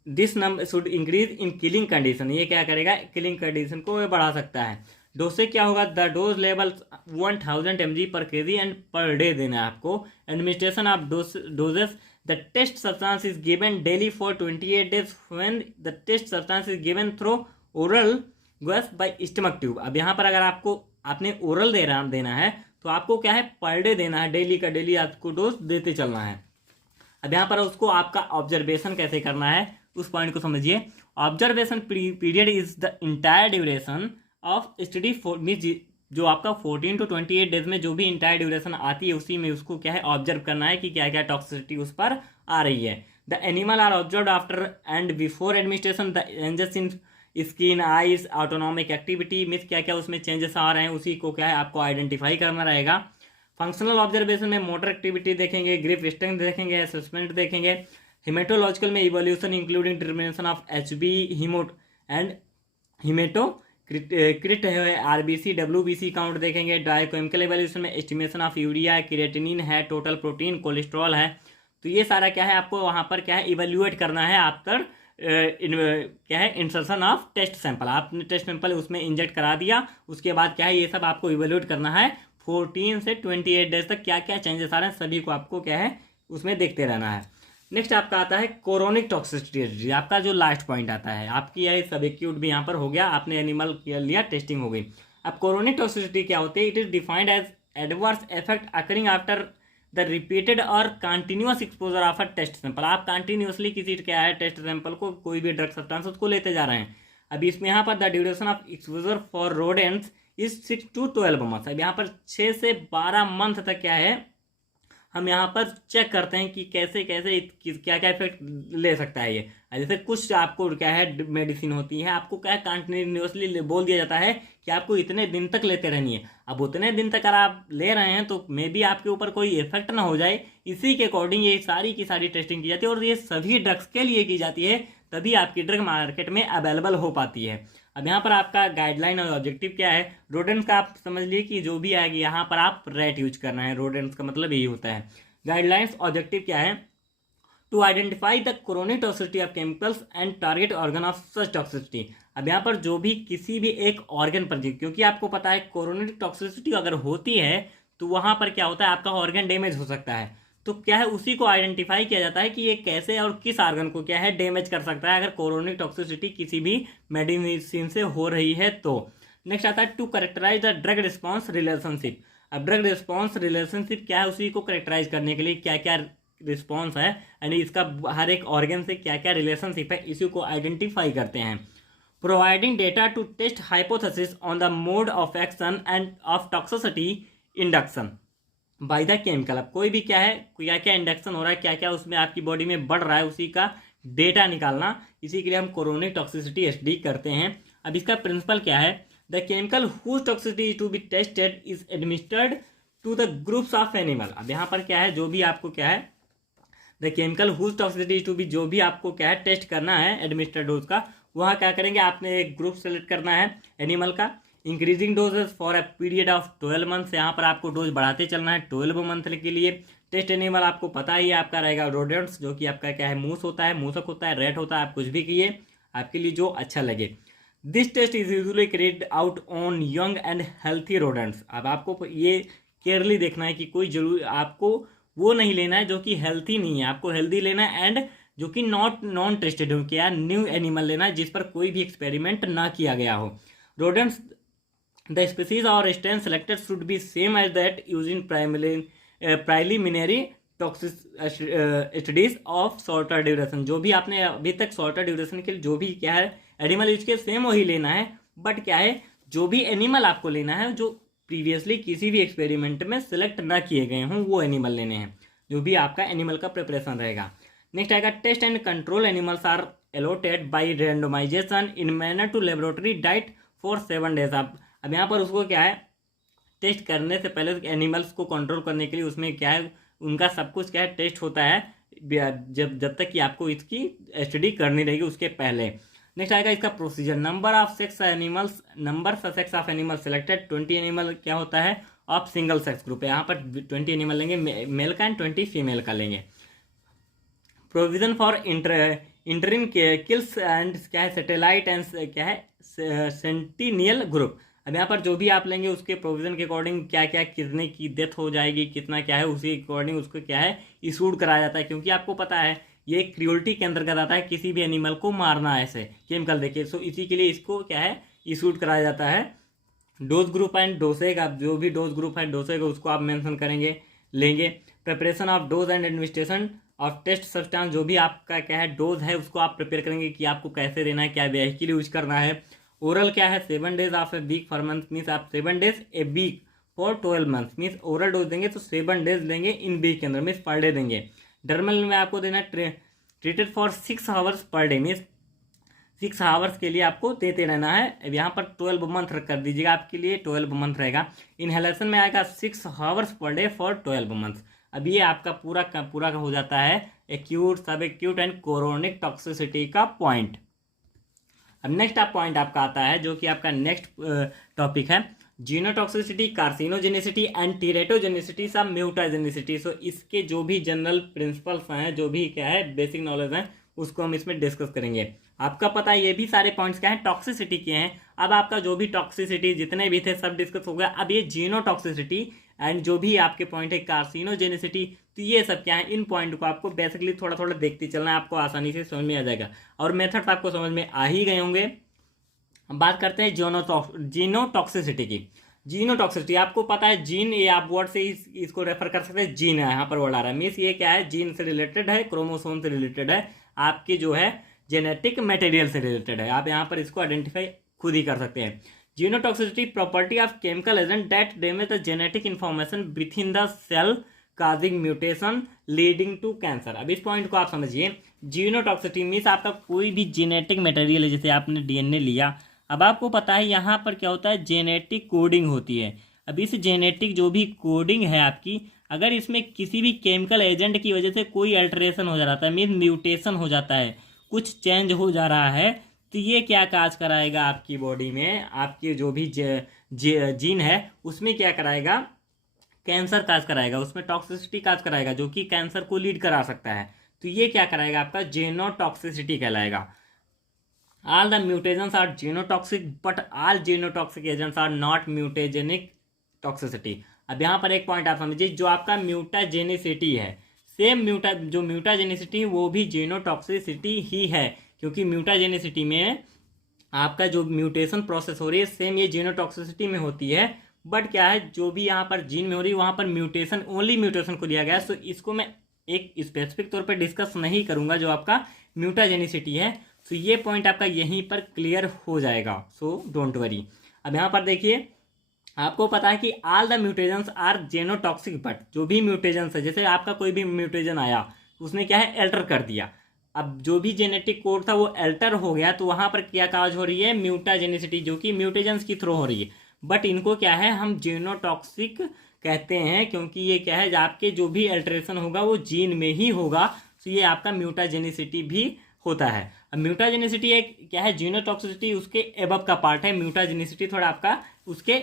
This number should increase in killing condition, ये क्या करेगा किलिंग कंडीशन को बढ़ा सकता है। डोसे क्या होगा, the dose level 1000 mg per KG and per day देना है आपको। Administration of doses, the test substance is given daily for 28 days when the test substance is given through oral gas by stomach tube. अब यहाँ पर अगर आपने oral देना है तो आपको क्या है पर डे देना है, डेली का डेली आपको डोज देते चलना है। अब यहाँ पर उसको आपका ऑब्जर्वेशन कैसे करना है उस पॉइंट को समझिए। Observation period is the entire duration of study means जो आपका 14 to 28 डेज में जो भी इंटायर ड्यूरेशन आती है उसी में उसको क्या है ऑब्जर्व करना है कि क्या क्या टॉक्सिसिटी उस पर आ रही है। The animal are observe after and before administration the changes in skin eyes autonomic activity means क्या क्या उसमें चेंजेस आ रहे हैं उसी को क्या है आपको आइडेंटिफाई करना रहेगा। फंक्शनल ऑब्जर्वेशन में मोटर एक्टिविटी देखेंगे, ग्रिप स्ट्रेंथ देखेंगे, असेसमेंट देखेंगे। हिमेटोलॉजिकल में evolution including determination of HB haematocrit है, RBC WBC काउंट देखेंगे। बायोकेमिकल इवोल्यूशन में एस्टिमेशन ऑफ यूरिया, क्रिएटिनिन है, टोटल प्रोटीन, कोलेस्ट्रॉल है। तो ये सारा क्या है आपको वहाँ पर क्या है इवेल्युएट करना है आफ्टर क्या है इंसर्शन ऑफ टेस्ट सैंपल। आपने टेस्ट सैंपल उसमें इंजेक्ट करा दिया, उसके बाद क्या है ये सब आपको इवेल्युएट करना है 14 से 28 डेज तक क्या क्या चेंजेस आ रहे हैं सभी को आपको क्या है उसमें देखते रहना है। नेक्स्ट आपका आता है कोरोनिक टॉक्सिसिटी, आपका जो लास्ट पॉइंट आता है आपकी यह सब एक्यूट भी यहाँ पर हो गया, आपने एनिमल लिया टेस्टिंग हो गई। अब कोरोनिक टॉक्सिसिटी क्या होती है, it is defined as adverse effect occurring after the repeated और continuous exposure of a test sample. आप कंटिन्यूसली किसी क्या है टेस्ट सैंपल को कोई भी ड्रग सब्सटेंस उसको लेते जा रहे हैं। अभी इसमें यहाँ पर the duration of exposure for rodents is 6 to 12 months। अब यहाँ पर 6 से 12 मंथ तक क्या है हम यहाँ पर चेक करते हैं कि कैसे कैसे क्या क्या इफेक्ट ले सकता है ये। जैसे कुछ आपको क्या है मेडिसिन होती है आपको क्या कंटिन्यूसली बोल दिया जाता है कि आपको इतने दिन तक लेते रहनी है। अब उतने दिन तक अगर आप ले रहे हैं तो मे बी आपके ऊपर कोई इफेक्ट ना हो जाए, इसी के अकॉर्डिंग ये सारी की सारी टेस्टिंग की जाती है और ये सभी ड्रग्स के लिए की जाती है, तभी आपकी ड्रग मार्केट में अवेलेबल हो पाती है। अब यहाँ पर आपका गाइडलाइन और ऑब्जेक्टिव क्या है, रोडेंट्स का आप समझ लीजिए कि जो भी आएगी यहाँ पर आप रेट यूज करना है, रोडेंट्स का मतलब यही होता है। गाइडलाइंस ऑब्जेक्टिव क्या है, to identify the chronic toxicity of chemicals and target organ of such toxicity. अब यहाँ पर जो भी किसी भी एक ऑर्गन पर क्योंकि आपको पता है कोरोनिक टॉक्सिसिटी अगर होती है तो वहाँ पर क्या होता है आपका ऑर्गन डैमेज हो सकता है, तो क्या है उसी को आइडेंटिफाई किया जाता है कि ये कैसे और किस ऑर्गन को क्या है डैमेज कर सकता है अगर कोरोनिक टॉक्सिसिटी किसी भी मेडिसिन से हो रही है तो। नेक्स्ट आता है to characterize the drug response relationship. अब ड्रग रिस्पॉन्स रिलेशनशिप क्या है उसी को करेक्टराइज करने के लिए क्या क्या रिस्पॉन्स है यानी इसका हर एक ऑर्गन से क्या क्या रिलेशनशिप है इसी को आइडेंटिफाई करते हैं। Providing data to test hypothesis on the mode of action and of toxicity induction by the chemical. अब कोई भी क्या है क्या क्या इंडक्शन हो रहा है क्या क्या उसमें आपकी बॉडी में बढ़ रहा है उसी का डेटा निकालना, इसी के लिए हम कोरोनिक टॉक्सिसिटी स्टडी करते हैं। अब इसका प्रिंसिपल क्या है, the chemical whose toxicity is to be tested is administered to the groups of animal. अब यहाँ पर क्या है जो भी आपको क्या है the chemical whose toxicity is to be जो भी आपको क्या है टेस्ट करना है एडमिनिस्टर्ड डोज का, वहाँ क्या करेंगे आपने एक ग्रुप सेलेक्ट करना है एनिमल का। Increasing doses for a period of 12 months, यहाँ पर आपको डोज बढ़ाते चलना है 12 मंथ के लिए। टेस्ट एनिमल आपको पता ही है आपका रहेगा रोडेंट्स जो कि आपका क्या है मूस होता है, मूसक होता है, रेट होता है, आप कुछ भी किए आपके लिए जो अच्छा लगे। This test is usually carried out on young and healthy rodents. अब आपको ये केयरली देखना है कि कोई जरूर आपको वो नहीं लेना है जो कि हेल्थी नहीं है, आपको हेल्दी लेना है एंड जो कि नॉन टेस्टेड हो क्या न्यू एनिमल लेना है जिस पर कोई भी एक्सपेरिमेंट ना किया गया हो। रोडेंट्स द स्पीसीज और strain selected should be same as that using preliminary toxicity studies of shorter duration, जो भी आपने अभी तक शॉर्टर ड्यूरेशन के लिए जो भी क्या है एनिमल यूज के सेम वही लेना है, बट क्या है जो भी एनिमल आपको लेना है जो प्रीवियसली किसी भी एक्सपेरिमेंट में सिलेक्ट ना किए गए हों वो एनिमल लेने हैं, जो भी आपका एनिमल का प्रिपरेशन रहेगा। नेक्स्ट आएगा test and control animals are allotted by randomization in manner to laboratory diet for 7 days। अब यहाँ पर उसको क्या है टेस्ट करने से पहले एनिमल्स को कंट्रोल करने के लिए उसमें क्या है उनका सब कुछ क्या है टेस्ट होता है जब तक कि आपको इसकी स्टडी करनी रहेगी उसके पहले। नेक्स्ट आएगा इसका procedure. Number of sex of animal selected 20 animal क्या होता है ऑफ सिंगल सेक्स ग्रुप है, यहाँ पर 20 एनिमल लेंगे मेल का एंड 20 फीमेल का लेंगे। प्रोविजन फॉर इंटरिन किल्स एंड क्या है सैटेलाइट एंड क्या है सेंटिनियल ग्रुप। अब यहाँ पर जो भी आप लेंगे उसके प्रोविजन के अकॉर्डिंग क्या क्या कितने की डेथ हो जाएगी कितना क्या है उसी अकॉर्डिंग उसको क्या है इशूड कराया जाता है, क्योंकि आपको पता है ये क्रियोलिटी के अंतर्गत आता है किसी भी एनिमल को मारना ऐसे केमिकल देके, सो इसी के लिए इसको क्या है इशूड कराया जाता है। डोज ग्रुप एंड डोसेज, आप जो भी डोज ग्रुप है डोसेज उसको आप मेंशन करेंगे लेंगे। Preparation of dose and administration of test substance, जो भी आपका क्या है डोज है उसको आप प्रिपेयर करेंगे कि आपको कैसे देना है क्या व्हीकल यूज करना है। ओरल क्या है 7 days of a week for month means आप 7 days a week for 12 months means oral dose देंगे तो 7 days लेंगे इन वीक के अंदर मीन्स पर डे देंगे। डर्मल में आपको देना treated for 6 hours per day means 6 hours के लिए आपको देते रहना है। अब यहाँ पर 12 month कर दीजिएगा आपके लिए 12 month रहेगा। इनहेलेशन में आएगा 6 hours per day for 12 months। अब ये आपका पूरा का हो जाता है acute sub acute and chronic toxicity का पॉइंट। अब नेक्स्ट पॉइंट आपका आता है जो कि आपका नेक्स्ट टॉपिक है जीनोटॉक्सिसिटी, कार्सिनोजेनिसिटी एंड टीरेटोजेनिसिटी सब म्यूटाजेनिसिटी। सो इसके जो भी जनरल प्रिंसिपल्स हैं जो भी क्या है बेसिक नॉलेज है उसको हम इसमें डिस्कस करेंगे। आपका पता है ये भी सारे पॉइंट्स क्या हैं टॉक्सिसिटी के हैं। अब आपका जो भी टॉक्सिसिटी जितने भी थे सब डिस्कस हो गया। अब ये जीनोटॉक्सिसिटी एंड जो भी आपके पॉइंट है कार्सिनोजेनिसिटी, तो ये सब क्या है इन पॉइंट को आपको बेसिकली थोड़ा थोड़ा देखते चलना है, आपको आसानी से समझ में आ जाएगा और मेथड्स आपको समझ में आ ही गए होंगे। बात करते हैं जीनोटॉक्सिसिटी की। जीनोटॉक्सिसिटी आपको पता है जीन, ये आप वर्ड से इसको रेफर कर सकते हैं, जीन है यहाँ पर वर्ड आ रहा है मीन्स ये क्या है जीन से रिलेटेड है, क्रोमोसोम से रिलेटेड है, आपकी जो है जेनेटिक मटेरियल से रिलेटेड है। आप यहाँ पर इसको आइडेंटिफाई खुद ही कर सकते हैं। Genotoxicity property of chemical agent that damage the genetic information within the cell causing mutation leading to cancer. अब इस पॉइंट को आप समझिए। जीनोटॉक्सिसिटी मीन्स आपका कोई भी जेनेटिक मटेरियल है, जैसे आपने डीएनए लिया, अब आपको पता है यहाँ पर क्या होता है जेनेटिक कोडिंग होती है। अब इस जेनेटिक जो भी कोडिंग है आपकी, अगर इसमें किसी भी केमिकल एजेंट की वजह से कोई अल्टरेशन हो जाता है मीन्स म्यूटेशन हो जाता है, कुछ चेंज हो जा रहा है, तो ये क्या काज कराएगा आपकी बॉडी में, आपकी जो भी जीन है उसमें क्या कराएगा कैंसर काज कराएगा, उसमें टॉक्सिसिटी काज कराएगा जो कि कैंसर को लीड करा सकता है। तो ये क्या कराएगा आपका जीनोटॉक्सिसिटी कहलाएगा। All the mutations are genotoxic but all genotoxic agents are not mutagenic toxicity. अब यहाँ पर एक पॉइंट आप समझिए, जो आपका म्यूटाजेनिसिटी है सेम जो म्यूटाजेनिसिटी वो भी जीनोटॉक्सिसिटी ही है, क्योंकि म्यूटाजेनिसिटी में आपका जो म्यूटेशन प्रोसेस हो रही है सेम ये जीनोटॉक्सिसिटी में होती है, बट क्या है जो भी यहाँ पर जीन में हो रही है वहाँ पर म्यूटेशन ओनली म्यूटेशन को लिया गया है। सो इसको मैं एक स्पेसिफिक तौर पर डिस्कस नहीं करूँगा जो आपका म्यूटाजेनिसिटी है। सो ये पॉइंट आपका यहीं पर क्लियर हो जाएगा, सो डोंट वरी। अब यहाँ पर देखिए आपको पता है कि all the mutations are genotoxic, but जो भी म्यूटेशंस है जैसे आपका कोई भी म्यूटेशन आया उसने क्या है एल्टर कर दिया, अब जो भी जेनेटिक कोड था वो एल्टर हो गया, तो वहाँ पर क्या काज हो रही है म्यूटाजेनिसिटी जो कि म्यूटेशंस की थ्रू हो रही है, बट इनको क्या है हम जीनोटॉक्सिक कहते हैं, क्योंकि ये क्या है आपके जो भी अल्टरेशन होगा वो जीन में ही होगा। तो ये आपका म्यूटाजेनिसिटी भी होता है। अब म्यूटाजेनिसिटी एक क्या है जीनोटॉक्सिसिटी उसके एबव का पार्ट है, म्यूटाजेनिसिटी थोड़ा आपका उसके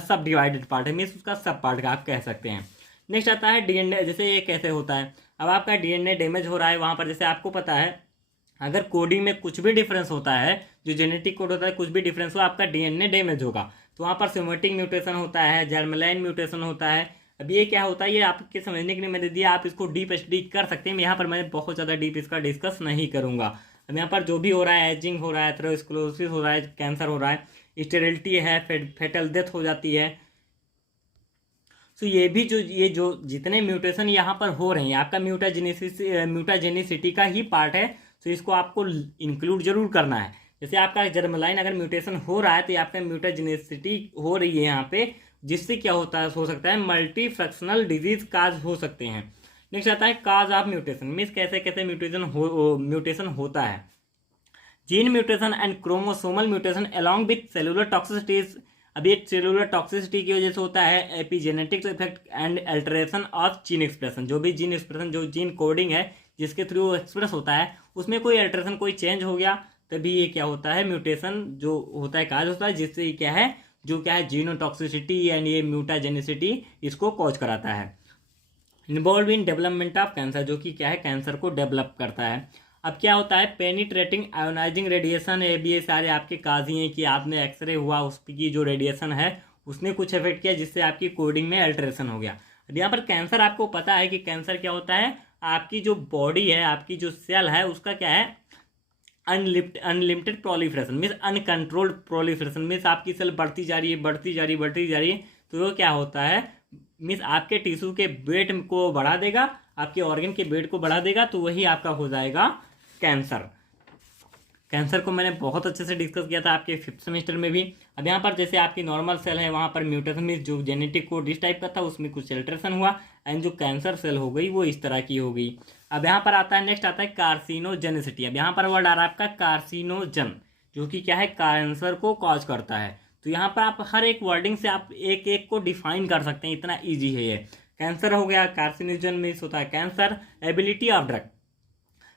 सब डिवाइडेड पार्ट है मीन्स उसका सब पार्ट का आप कह सकते हैं। नेक्स्ट आता है डीएनए, जैसे ये कैसे होता है। अब आपका डीएनए डैमेज हो रहा है वहाँ पर, जैसे आपको पता है अगर कोडिंग में कुछ भी डिफरेंस होता है, जो जेनेटिक कोड होता है कुछ भी डिफरेंस हो आपका डीएनए डैमेज होगा, तो वहाँ पर सोमेटिक म्यूटेशन होता है, जर्मलाइन म्यूटेशन होता है। अब ये क्या होता है ये आपके समझने के लिए मैंने दिया, आप इसको डीप स्टडी कर सकते हैं। यहाँ पर मैं बहुत ज़्यादा डीप इसका डिस्कस नहीं करूँगा। अब यहाँ पर जो भी हो रहा है एजिंग हो रहा है, एथेरोस्क्लेरोसिस हो रहा है, कैंसर हो रहा है, स्टेरिलिटी है, फेटल डेथ हो जाती है। सो ये जो जितने म्यूटेशन यहाँ पर हो रहे हैं आपका म्यूटाजेनिसिटी का ही पार्ट है। तो इसको आपको इंक्लूड जरूर करना है। जैसे आपका जर्मलाइन अगर म्यूटेशन हो रहा है तो आपका म्यूटाजेनिसिटी हो रही है यहाँ पे, जिससे क्या हो सकता है मल्टीफ्रैक्शनल डिजीज काज हो सकते हैं। नेक्स्ट आता है काज ऑफ म्यूटेशन, मीन्स कैसे कैसे म्यूटेशन होता है। Gene mutation and chromosomal mutation along with cellular toxicities. अब ये सेलुलर टॉक्सिसिटी की वजह से होता है epigenetics effect and alteration of gene expression. जो भी जीन एक्सप्रेशन, जो जीन कोडिंग है जिसके थ्रू एक्सप्रेस होता है, उसमें कोई अल्टरेशन, कोई चेंज हो गया, तभी ये क्या होता है म्यूटेशन जो होता है काज होता है, जिससे क्या है जीनोटॉक्सिसिटी एंड ये म्यूटाजेनिसिटी इसको कॉज कराता है। Involve in development of cancer, जो कि क्या है कैंसर को डेवलप करता है। अब क्या होता है पेनिट्रेटिंग आयोनाइजिंग रेडिएशन, ये सारे आपके काज ही हैं कि आपने एक्सरे हुआ, उसकी जो रेडिएशन है उसने कुछ इफेक्ट किया जिससे आपकी कोडिंग में अल्टरेशन हो गया। अब यहाँ पर कैंसर, आपको पता है कि कैंसर क्या होता है, आपकी जो बॉडी है, आपकी जो सेल है, उसका क्या है unlimited proliferation, means uncontrolled proliferation, means आपकी सेल बढ़ती जा रही है। तो वो क्या होता है मीन्स आपके टिश्यू के वेट को बढ़ा देगा, आपके ऑर्गन के वेट को बढ़ा देगा, तो वही आपका हो जाएगा कैंसर। कैंसर को मैंने बहुत अच्छे से डिस्कस किया था आपके 5th सेमेस्टर में भी। अब यहाँ पर जैसे आपकी नॉर्मल सेल है, वहाँ पर म्यूटेशन मीन्स जो जेनेटिक कोड इस टाइप का था उसमें कुछ अल्टरेशन हुआ, एंड जो कैंसर सेल हो गई वो इस तरह की हो गई। अब यहाँ पर आता है नेक्स्ट आता है कार्सिनोजेनिसिटी। अब यहाँ पर वर्ड आ रहा है आपका कार्सिनोजन, जो कि क्या है कैंसर को कॉज करता है। तो यहाँ पर आप हर एक वर्डिंग से आप एक एक को डिफाइन कर सकते हैं, इतना ईजी है ये। कैंसर हो गया, कार्सिनोजन मीन्स होता है cancer. Ability of drug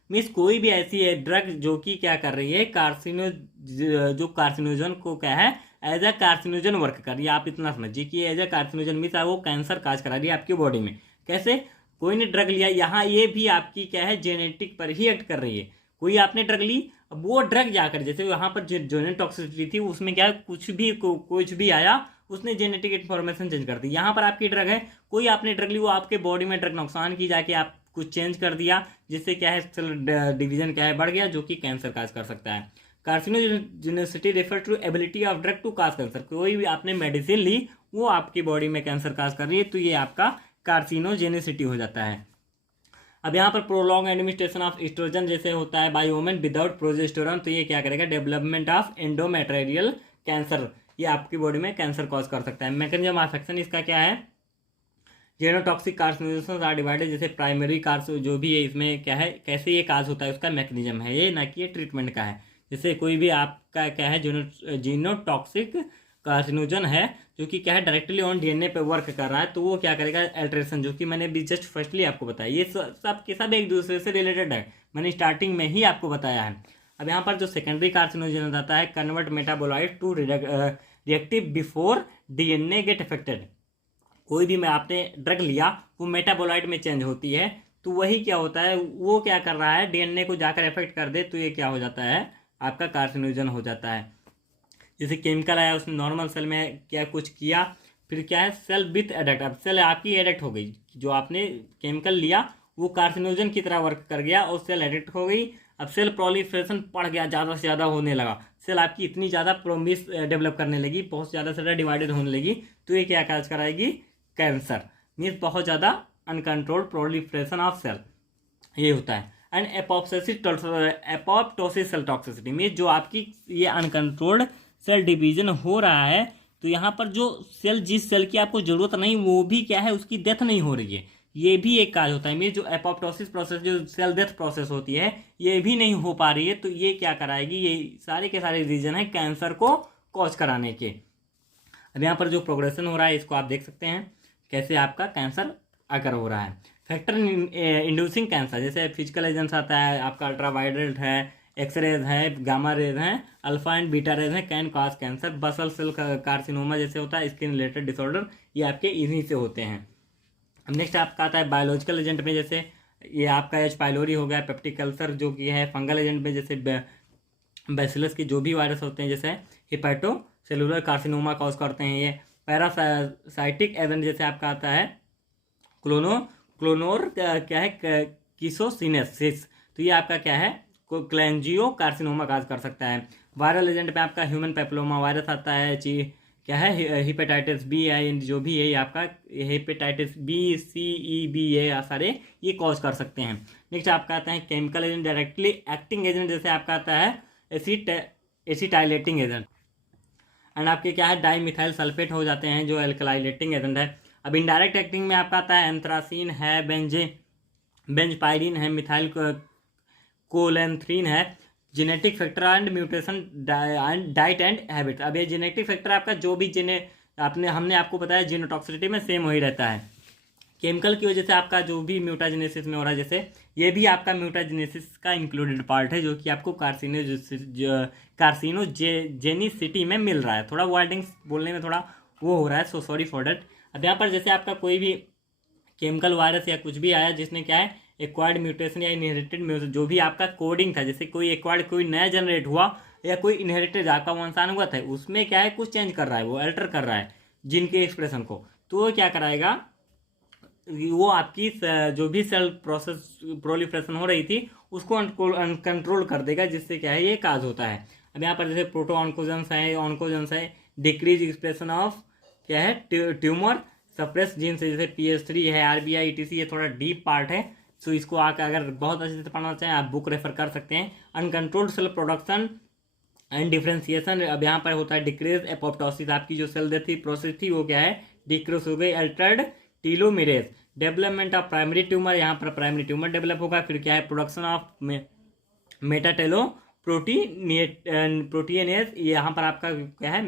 means कोई भी ऐसी है ड्रग जो कि क्या कर रही है जो कार्सिनोजन को क्या है एज अ कार्सिनोजन वर्क कर रही है। आप इतना समझिए कि एज अ कार्सिनोजन मीन्स वो कैंसर काज करा रही है आपकी बॉडी में। कैसे, कोई ने ड्रग लिया, यहाँ ये भी आपकी क्या है जेनेटिक पर ही एक्ट कर रही है। कोई आपने ड्रग ली, अब वो ड्रग जाकर जैसे यहाँ पर जेनेटिक टॉक्सिसिटी थी उसमें क्या कुछ भी आया, उसने जेनेटिक इन्फॉर्मेशन चेंज कर दी। यहाँ पर आपकी ड्रग है, कोई आपने ड्रग ली, वो आपके बॉडी में ड्रग नुकसान की जाके आप कुछ चेंज कर दिया, जिससे क्या है सेल डिवीजन क्या है बढ़ गया, जो कि कैंसर काज कर सकता है। Carcinogenicity refer to ability of drug to cause cancer. कोई भी आपने मेडिसिन ली, वो आपकी बॉडी में कैंसर काज कर रही है, तो ये आपका कार्सिनोजेनिसिटी हो जाता है। अब यहाँ पर प्रोलॉन्ग एडमिनिस्ट्रेशन ऑफ एस्ट्रोजन जैसे होता है बाय वुमेन विदाउट प्रोजेस्टेरोन, तो ये क्या करेगा डेवलपमेंट ऑफ एंडोमेट्रियल कैंसर, ये आपकी बॉडी में कैंसर कॉज कर सकता है। मैकेनिज्म ऑफ एक्शन इसका क्या है, जेनोटॉक्सिक कार्सिनोजेंस आर डिवाइडेड, जैसे प्राइमरी कार्स जो भी है इसमें क्या है कैसे ये काज होता है उसका मैकेनिज्म है ये, ना कि ये ट्रीटमेंट का है। जैसे कोई भी आपका क्या है जीनोटॉक्सिक कार्सिनोजन है जो कि क्या है डायरेक्टली ऑन डीएनए पे वर्क कर रहा है, तो वो क्या करेगा अल्टरेशन, जो कि मैंने भी जस्ट फर्स्टली आपको बताया। ये सब के सब एक दूसरे से रिलेटेड है, मैंने स्टार्टिंग में ही आपको बताया है। अब यहाँ पर जो सेकेंडरी कार्सिनोजन आता है convert metabolite to reactive before DNA get affected. कोई भी में आपने ड्रग लिया वो मेटाबोलाइट में चेंज होती है, तो वही क्या होता है वो क्या कर रहा है डीएनए को जाकर इफेक्ट कर दे, तो ये क्या हो जाता है आपका कार्सिनोजन हो जाता है। जैसे केमिकल आया उसने नॉर्मल सेल में क्या कुछ किया, फिर क्या है सेल विथ एडेक्ट, अब सेल आपकी एडेक्ट हो गई, जो आपने केमिकल लिया वो कार्सिनोजन की तरह वर्क कर गया और सेल एडेक्ट हो गई। अब सेल प्रोलिफरेशन बढ़ गया, ज़्यादा से ज़्यादा होने लगा, सेल आपकी इतनी ज़्यादा प्रोमिस डेवलप करने लगी, बहुत ज़्यादा से ज़्यादा डिवाइडेड होने लगी, तो ये क्या काज कराएगी कैंसर, मीन्स बहुत ज़्यादा अनकंट्रोल्ड प्रोलिफरेशन ऑफ सेल, ये होता है। And apoptosis cell toxicity means जो आपकी ये अनकंट्रोल्ड सेल डिवीजन हो रहा है, तो यहाँ पर जो सेल जिस सेल की आपको जरूरत नहीं वो भी क्या है उसकी डेथ नहीं हो रही है, ये भी एक काज होता है। मीन्स जो एपोप्टोसिस प्रोसेस जो सेल डेथ प्रोसेस होती है ये भी नहीं हो पा रही है, तो ये क्या कराएगी, ये सारे के सारे रीजन है कैंसर को कॉज कराने के। अब यहाँ पर जो प्रोग्रेशन हो रहा है इसको आप देख सकते हैं कैसे आपका कैंसर अगर हो रहा है। फैक्टर इंड्यूसिंग कैंसर जैसे फिजिकल एजेंट्स आता है आपका अल्ट्रावायलेट है, एक्सरेज है, गामा रेज हैं, अल्फा एंड बीटा रेज हैं, can cause cancer. Basal cell carcinoma जैसे होता है, स्किन रिलेटेड डिसऑर्डर, ये आपके इन्हीं से होते हैं। अब नेक्स्ट आपका आता है बायोलॉजिकल एजेंट में, जैसे ये आपका एच पाइलोरी हो गया, पेप्टिक अल्सर जो कि है। फंगल एजेंट में जैसे बैसिलस के जो भी वायरस होते हैं जैसे हिपैटो सेलुलर कार्सिनोमा कॉज करते हैं ये। पैरासाइटिक एजेंट जैसे आपका आता है क्लोनोर क्या है किसोसिनेसिस, तो ये आपका क्या है क्लैंजियो कार्सिनोमा काज कर सकता है। वायरल एजेंट पे आपका ह्यूमन पेप्लोमा वायरस आता है, क्या है हेपेटाइटिस बी है, जो भी है ये आपका हेपेटाइटिस बी, सी, ई, बी, ये सारे ये कॉज कर सकते हैं। नेक्स्ट आपका आता है chemical agent, directly acting agent, जैसे आपका आता है एसिटाइलेटिंग एजेंट, एंड आपके क्या है डाई मिथाइल सल्फेट हो जाते हैं जो एल्कलाइलेटिंग एजेंट है। अब इनडायरेक्ट एक्टिंग में आपका आता है एंथ्रासीन है, बेंजपाइरिन है, मिथाइल कोलेंथ्रीन है, genetic factor and mutation diet and habit. अब ये जेनेटिक फैक्टर आपका जो भी हमने आपको बताया जीनोटॉक्सिसिटी में सेम वही रहता है। केमिकल की वजह से आपका जो भी म्यूटाजेनेसिस में हो रहा है, जैसे ये भी आपका म्यूटाजेनेसिस का इंक्लूडेड पार्ट है, जो कि आपको कार्सिनोजेनिसिटी में मिल रहा है। थोड़ा वर्डिंग्स बोलने में थोड़ा वो हो रहा है, सो सॉरी फॉर डेट। अब यहाँ पर जैसे आपका कोई भी केमिकल वायरस या कुछ भी आया जिसने क्या है एक्वायर्ड म्यूटेशन या इनहेरिटेड म्यूटेशन, जो भी आपका कोडिंग था, जैसे कोई एक्वायर्ड कोई नया जनरेट हुआ या कोई इनहेरिटेड आपका वंशानुगत है, उसमें क्या है कुछ चेंज कर रहा है, वो अल्टर कर रहा है जीन के एक्सप्रेशन को, तो वो क्या कराएगा, वो आपकी जो भी सेल प्रोसेस प्रोलिफरेशन हो रही थी उसको कंट्रोल कर देगा, जिससे क्या है ये काज होता है। अब यहाँ पर जैसे प्रोटोऑन्कोजेंस है, डिक्रीज एक्सप्रेशन ऑफ क्या है ट्यूमर सप्रेस जीन से, जैसे PS3 है, RBI ETC, ये थोड़ा डीप पार्ट है, सो इसको आकर अगर बहुत अच्छे से पढ़ना चाहें आप बुक रेफर कर सकते हैं। Uncontrolled cell production and differentiation, अब यहाँ पर होता है डिक्रीज एपोप्टोसिस, आपकी जो सेल डेथ प्रोसेस थी वो क्या है डिक्रीज हो गई। Altered telomerase, development of primary tumour, यहाँ पर प्राइमरी ट्यूमर डेवलप होगा। फिर क्या है प्रोडक्शन ऑफ मेटाटेलो प्रोटीनेज, यहाँ पर आपका क्या है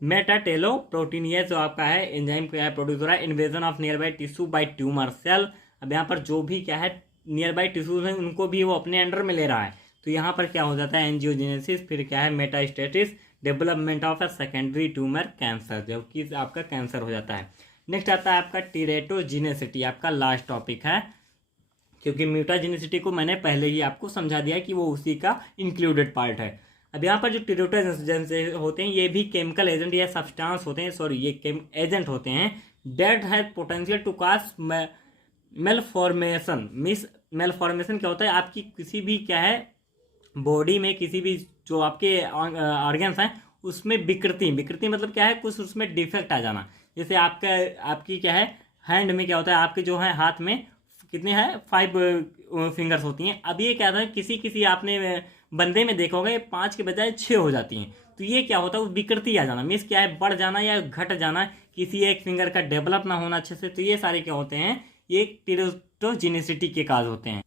मेटाटेलो प्रोटीनेज जो आपका है एंजाइम क्या है प्रोड्यूस हो रहा है। Invasion of nearby tissue by tumour cell, अब यहाँ पर जो भी क्या है नियर बाई टिश्यूज हैं उनको भी वो अपने अंडर में ले रहा है, तो यहाँ पर क्या हो जाता है एंजियोजेनेसिस। फिर क्या है metastasis, development of a secondary tumour cancer, जबकि आपका कैंसर हो जाता है। नेक्स्ट आता है आपका टीरेटोजेनेसिटी, आपका लास्ट टॉपिक है, क्योंकि म्यूटाजेनेसिटी को मैंने पहले ही आपको समझा दिया कि वो उसी का इंक्लूडेड पार्ट है। अब यहाँ पर जो टीरेटोजेनेसिस होते हैं ये भी केमिकल एजेंट या सब्सटेंस होते हैं, सॉरी ये एजेंट होते हैं that has potential to cause malformation. Malformation क्या होता है, आपकी किसी भी क्या है बॉडी में किसी भी जो आपके ऑर्गन्स हैं उसमें विकृति मतलब क्या है कुछ उसमें डिफेक्ट आ जाना। जैसे आपकी क्या है हैंड में क्या होता है, आपके जो है हाथ में कितने हैं 5 फिंगर्स होती हैं। अब ये क्या था किसी आपने बंदे में देखा होगा ये 5 के बजाय 6 हो जाती हैं, तो ये क्या होता है विकृति आ जाना, मीन्स क्या है बढ़ जाना या घट जाना, किसी एक फिंगर का डेवलप ना होना अच्छे से, तो ये सारे क्या होते हैं ये टीरेटोजेनेसिटी के काज होते हैं।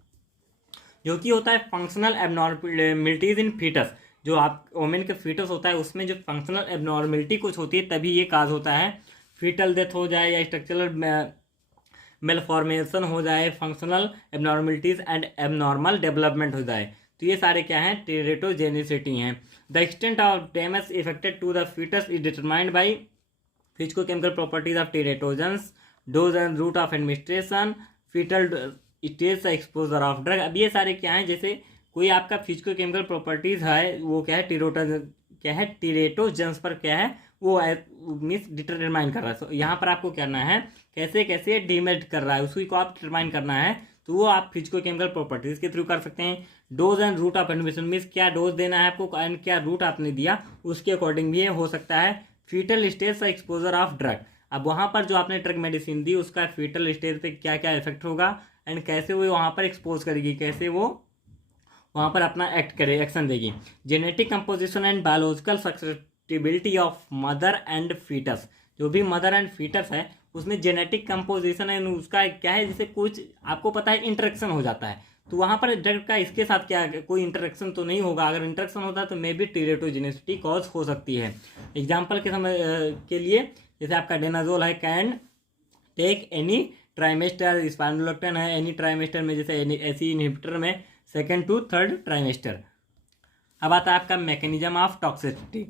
जो कि होता है फंक्शनल एबनॉर्मलिटीज इन फीटस, जो आप वोमेन के फीटस होता है उसमें जो फंक्शनल एबनॉर्मलिटी कुछ होती है तभी ये काज होता है। फीटल डेथ हो जाए या स्ट्रक्चरल मेलफॉर्मेशन हो जाए, functional abnormalities and abnormal development हो जाए, तो ये सारे क्या हैं टीरेटोजेनेसिटी हैं। The extent of damage affected to the foetus is determined by physicochemical properties of teratogens, dose and route of administration, foetal stage exposure of drug. अब ये सारे क्या हैं, जैसे कोई आपका फिजिकोकेमिकल प्रॉपर्टीज है वो क्या है टीरेटोजेंस पर क्या है वो मीन्स डिटरमाइन कर रहा है। तो यहाँ पर आपको करना है कैसे डिमेट कर रहा है उसी को आप डिटरमाइन करना है, तो वो आप फिजिकोकेमिकल प्रॉपर्टीज के थ्रू कर सकते हैं। Dose and route of admission means क्या डोज देना है आपको एंड क्या रूट आपने दिया उसके अकॉर्डिंग भी हो सकता है। Fetal stage exposure of drug, अब वहाँ पर जो आपने ड्रग मेडिसिन दी उसका फीटल स्टेज पे क्या क्या इफेक्ट होगा एंड कैसे वो वहाँ पर एक्सपोज करेगी, कैसे वो वहाँ पर अपना एक्शन देगी। Genetic composition and biological susceptibility of mother and fetus, जो भी मदर एंड फीटस है उसमें जेनेटिक कंपोजिशन है उसका क्या है, जैसे कुछ आपको पता है इंटरेक्शन हो जाता है, तो वहाँ पर ड्रग का इसके साथ क्या कोई इंटरेक्शन तो नहीं होगा, अगर इंटरेक्शन होता है तो मे बी टीरेटोजेनेसिटी कॉज हो सकती है। एग्जाम्पल के लिए जैसे आपका डेनाजोल है कैन टेक एनी ट्राइमेस्टर, स्पाइनोलेक्टिन है एनी ट्राइमेस्टर में, जैसे ऐसी इनहिबिटर में 2nd to 3rd ट्राइमेस्टर। अब आता है आपका mechanism of toxicity.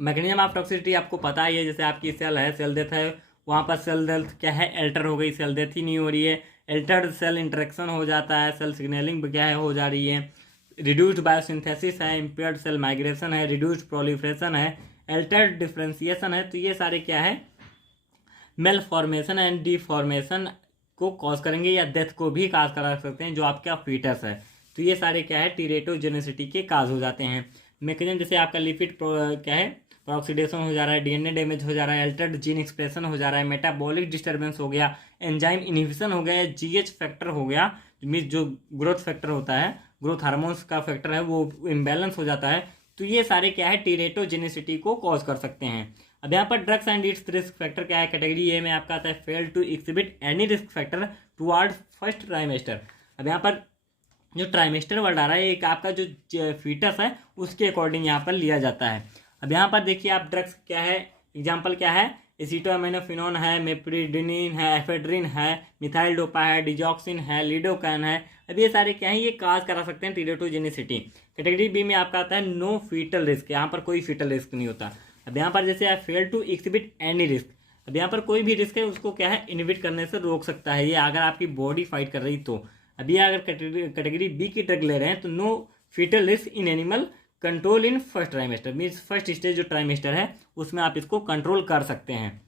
Mechanism of toxicity आपको पता ही है, जैसे आपकी सेल है सेल डेथ है वहाँ पर सेल डेथ क्या है एल्टर हो गई, सेल डेथ ही नहीं हो रही है, एल्टर्ड सेल इंटरेक्शन हो जाता है, सेल सिग्नलिंग क्या है हो जा रही है, रिड्यूस्ड बायोसिंथेसिस है, इम्पेयर्ड सेल माइग्रेशन है, रिड्यूस्ड प्रोलिफरेशन है, एल्टर्ड डिफरेंशिएशन है, तो ये सारे क्या है मेल फॉर्मेशन एंड डिफॉर्मेशन को कॉज करेंगे या डेथ को भी काज करा सकते हैं जो आपका फीटस है, तो ये सारे क्या है टीरेटोजेनेसिटी के काज हो जाते हैं। मैकेनिज्म जैसे आपका लिपिड क्या है ऑक्सीडेशन हो जा रहा है, डीएनए डैमेज हो जा रहा है, अल्टर्ड जीन एक्सप्रेशन हो जा रहा है, मेटाबॉलिक डिस्टर्बेंस हो गया, एंजाइम इनहिबिशन हो गया, जीएच फैक्टर हो गया, मीन्स जो ग्रोथ फैक्टर होता है, ग्रोथ हार्मोन्स का फैक्टर है वो इम्बैलेंस हो जाता है। तो ये सारे क्या है टीरेटोजेनिसिटी को कॉज कर सकते हैं। अब यहाँ पर drugs and its risk factor क्या है, कैटेगरी ए में आपका आता है fail to exhibit any risk factor toward first trimester. अब यहाँ पर जो ट्राइमेस्टर वर्ड आ रहा है एक आपका जो फीटस है उसके अकॉर्डिंग यहाँ पर लिया जाता है। अब यहाँ पर देखिए आप ड्रग्स क्या है, एग्जाम्पल क्या है, एसिटोएमिनोफेनोन है, मेप्रिडिनिन है, एफेड्रिन है, मिथाइल डोपा है, डिजॉक्सिन है, लिडोकैन है। अब ये सारे क्या है, ये काज करा सकते हैं टीरेटोजेनिसिटी। कैटेगरी बी में आपका आता है नो फीटल रिस्क, यहाँ पर कोई फीटल रिस्क नहीं होता। अब यहाँ पर जैसे आप fail to exhibit any risk, अब यहाँ पर कोई भी रिस्क है उसको क्या है इनहिबिट करने से रोक सकता है ये, अगर आपकी बॉडी फाइट कर रही तो। अभी अगर कैटेगरी बी की ड्रग ले रहे हैं तो no fetal risk in animal, control in first trimester, means first stage जो ट्राइमेस्टर है उसमें आप इसको कंट्रोल कर सकते हैं।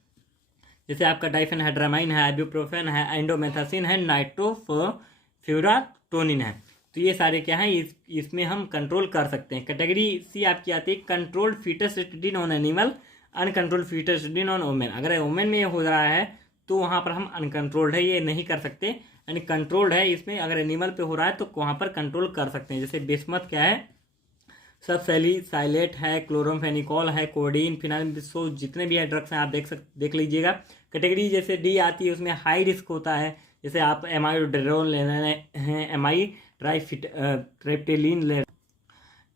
जैसे आपका डाइफेनहाइड्रामाइन है, आइब्यूप्रोफेन है, एंडोमेथासिन है, नाइट्रोफ्यूराटोनिन है। तो ये सारे क्या हैं, इसमें हम कंट्रोल कर सकते हैं। कैटेगरी सी आपकी आती है controlled fetus study on animal, uncontrolled fetus study on women. अगर वुमेन में ये हो रहा है तो वहाँ पर हम अनकंट्रोल्ड है, ये नहीं कर सकते, यानी कंट्रोल्ड है इसमें। अगर एनिमल पे हो रहा है तो वहाँ पर कंट्रोल कर सकते हैं। जैसे बिस्मथ क्या है, सब सैलिसाइलेट है, क्लोरोफेनिकॉल है, कोडीन, फिनाइल, सो जितने भी है ड्रग्स हैं आप देख लीजिएगा। कैटेगरी जैसे डी आती है उसमें हाई रिस्क होता है, जैसे आप एमाइड्रोल ले रहे हैं, एमाई ट्राइप्टेलिन ले,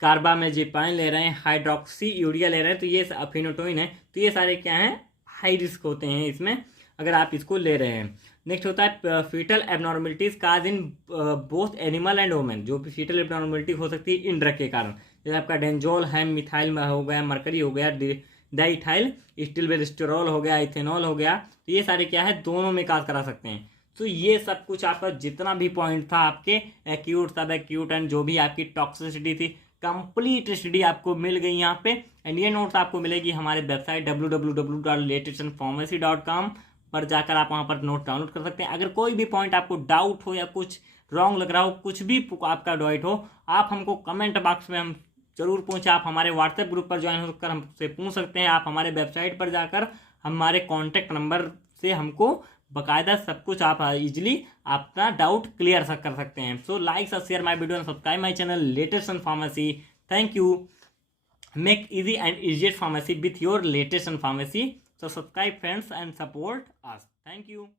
कार्बामेजेपाइन ले रहे हैं, हाइड्रोक्सी यूरिया ले रहे हैं, तो ये फिनोटोइन है। तो ये सारे क्या हैं, हाई रिस्क होते हैं इसमें अगर आप इसको ले रहे हैं। नेक्स्ट होता है fetal abnormalities cause in both animal and women, जो भी फीटल एबनॉर्मलिटी हो सकती है इन ड्रग के कारण। जैसे आपका डेंजोल है, मिथाइल हो गया, मरकरी हो गया, डाइथाइल स्टिलबेस्टेरॉल हो गया, इथेनॉल हो गया, तो ये सारे क्या है दोनों में काज करा सकते हैं। तो ये सब कुछ आपका जितना भी पॉइंट था आपके एक्यूट, सब एक्यूट एंड जो भी आपकी टॉक्सिसिटी थी, कंप्लीट स्टडी आपको मिल गई यहाँ पे। एंड ये नोट्स आपको मिलेगी हमारे वेबसाइट www.latestandpharmacy.com पर जाकर आप वहाँ पर नोट डाउनलोड कर सकते हैं। अगर कोई भी पॉइंट आपको डाउट हो या कुछ रॉन्ग लग रहा हो, कुछ भी आपका डाउट हो, आप हमको कमेंट बॉक्स में हम जरूर पूछें। आप हमारे व्हाट्सएप ग्रुप पर ज्वाइन होकर हमसे पूछ सकते हैं। आप हमारे वेबसाइट पर जाकर हमारे कॉन्टैक्ट नंबर से हमको बाकायदा सब कुछ आप इजिली अपना डाउट क्लियर कर सकते हैं। So like share my video and subscribe my channel latest and pharmacy. Thank you. Make easy and easiest pharmacy with your latest and pharmacy. So subscribe friends and support us. Thank you.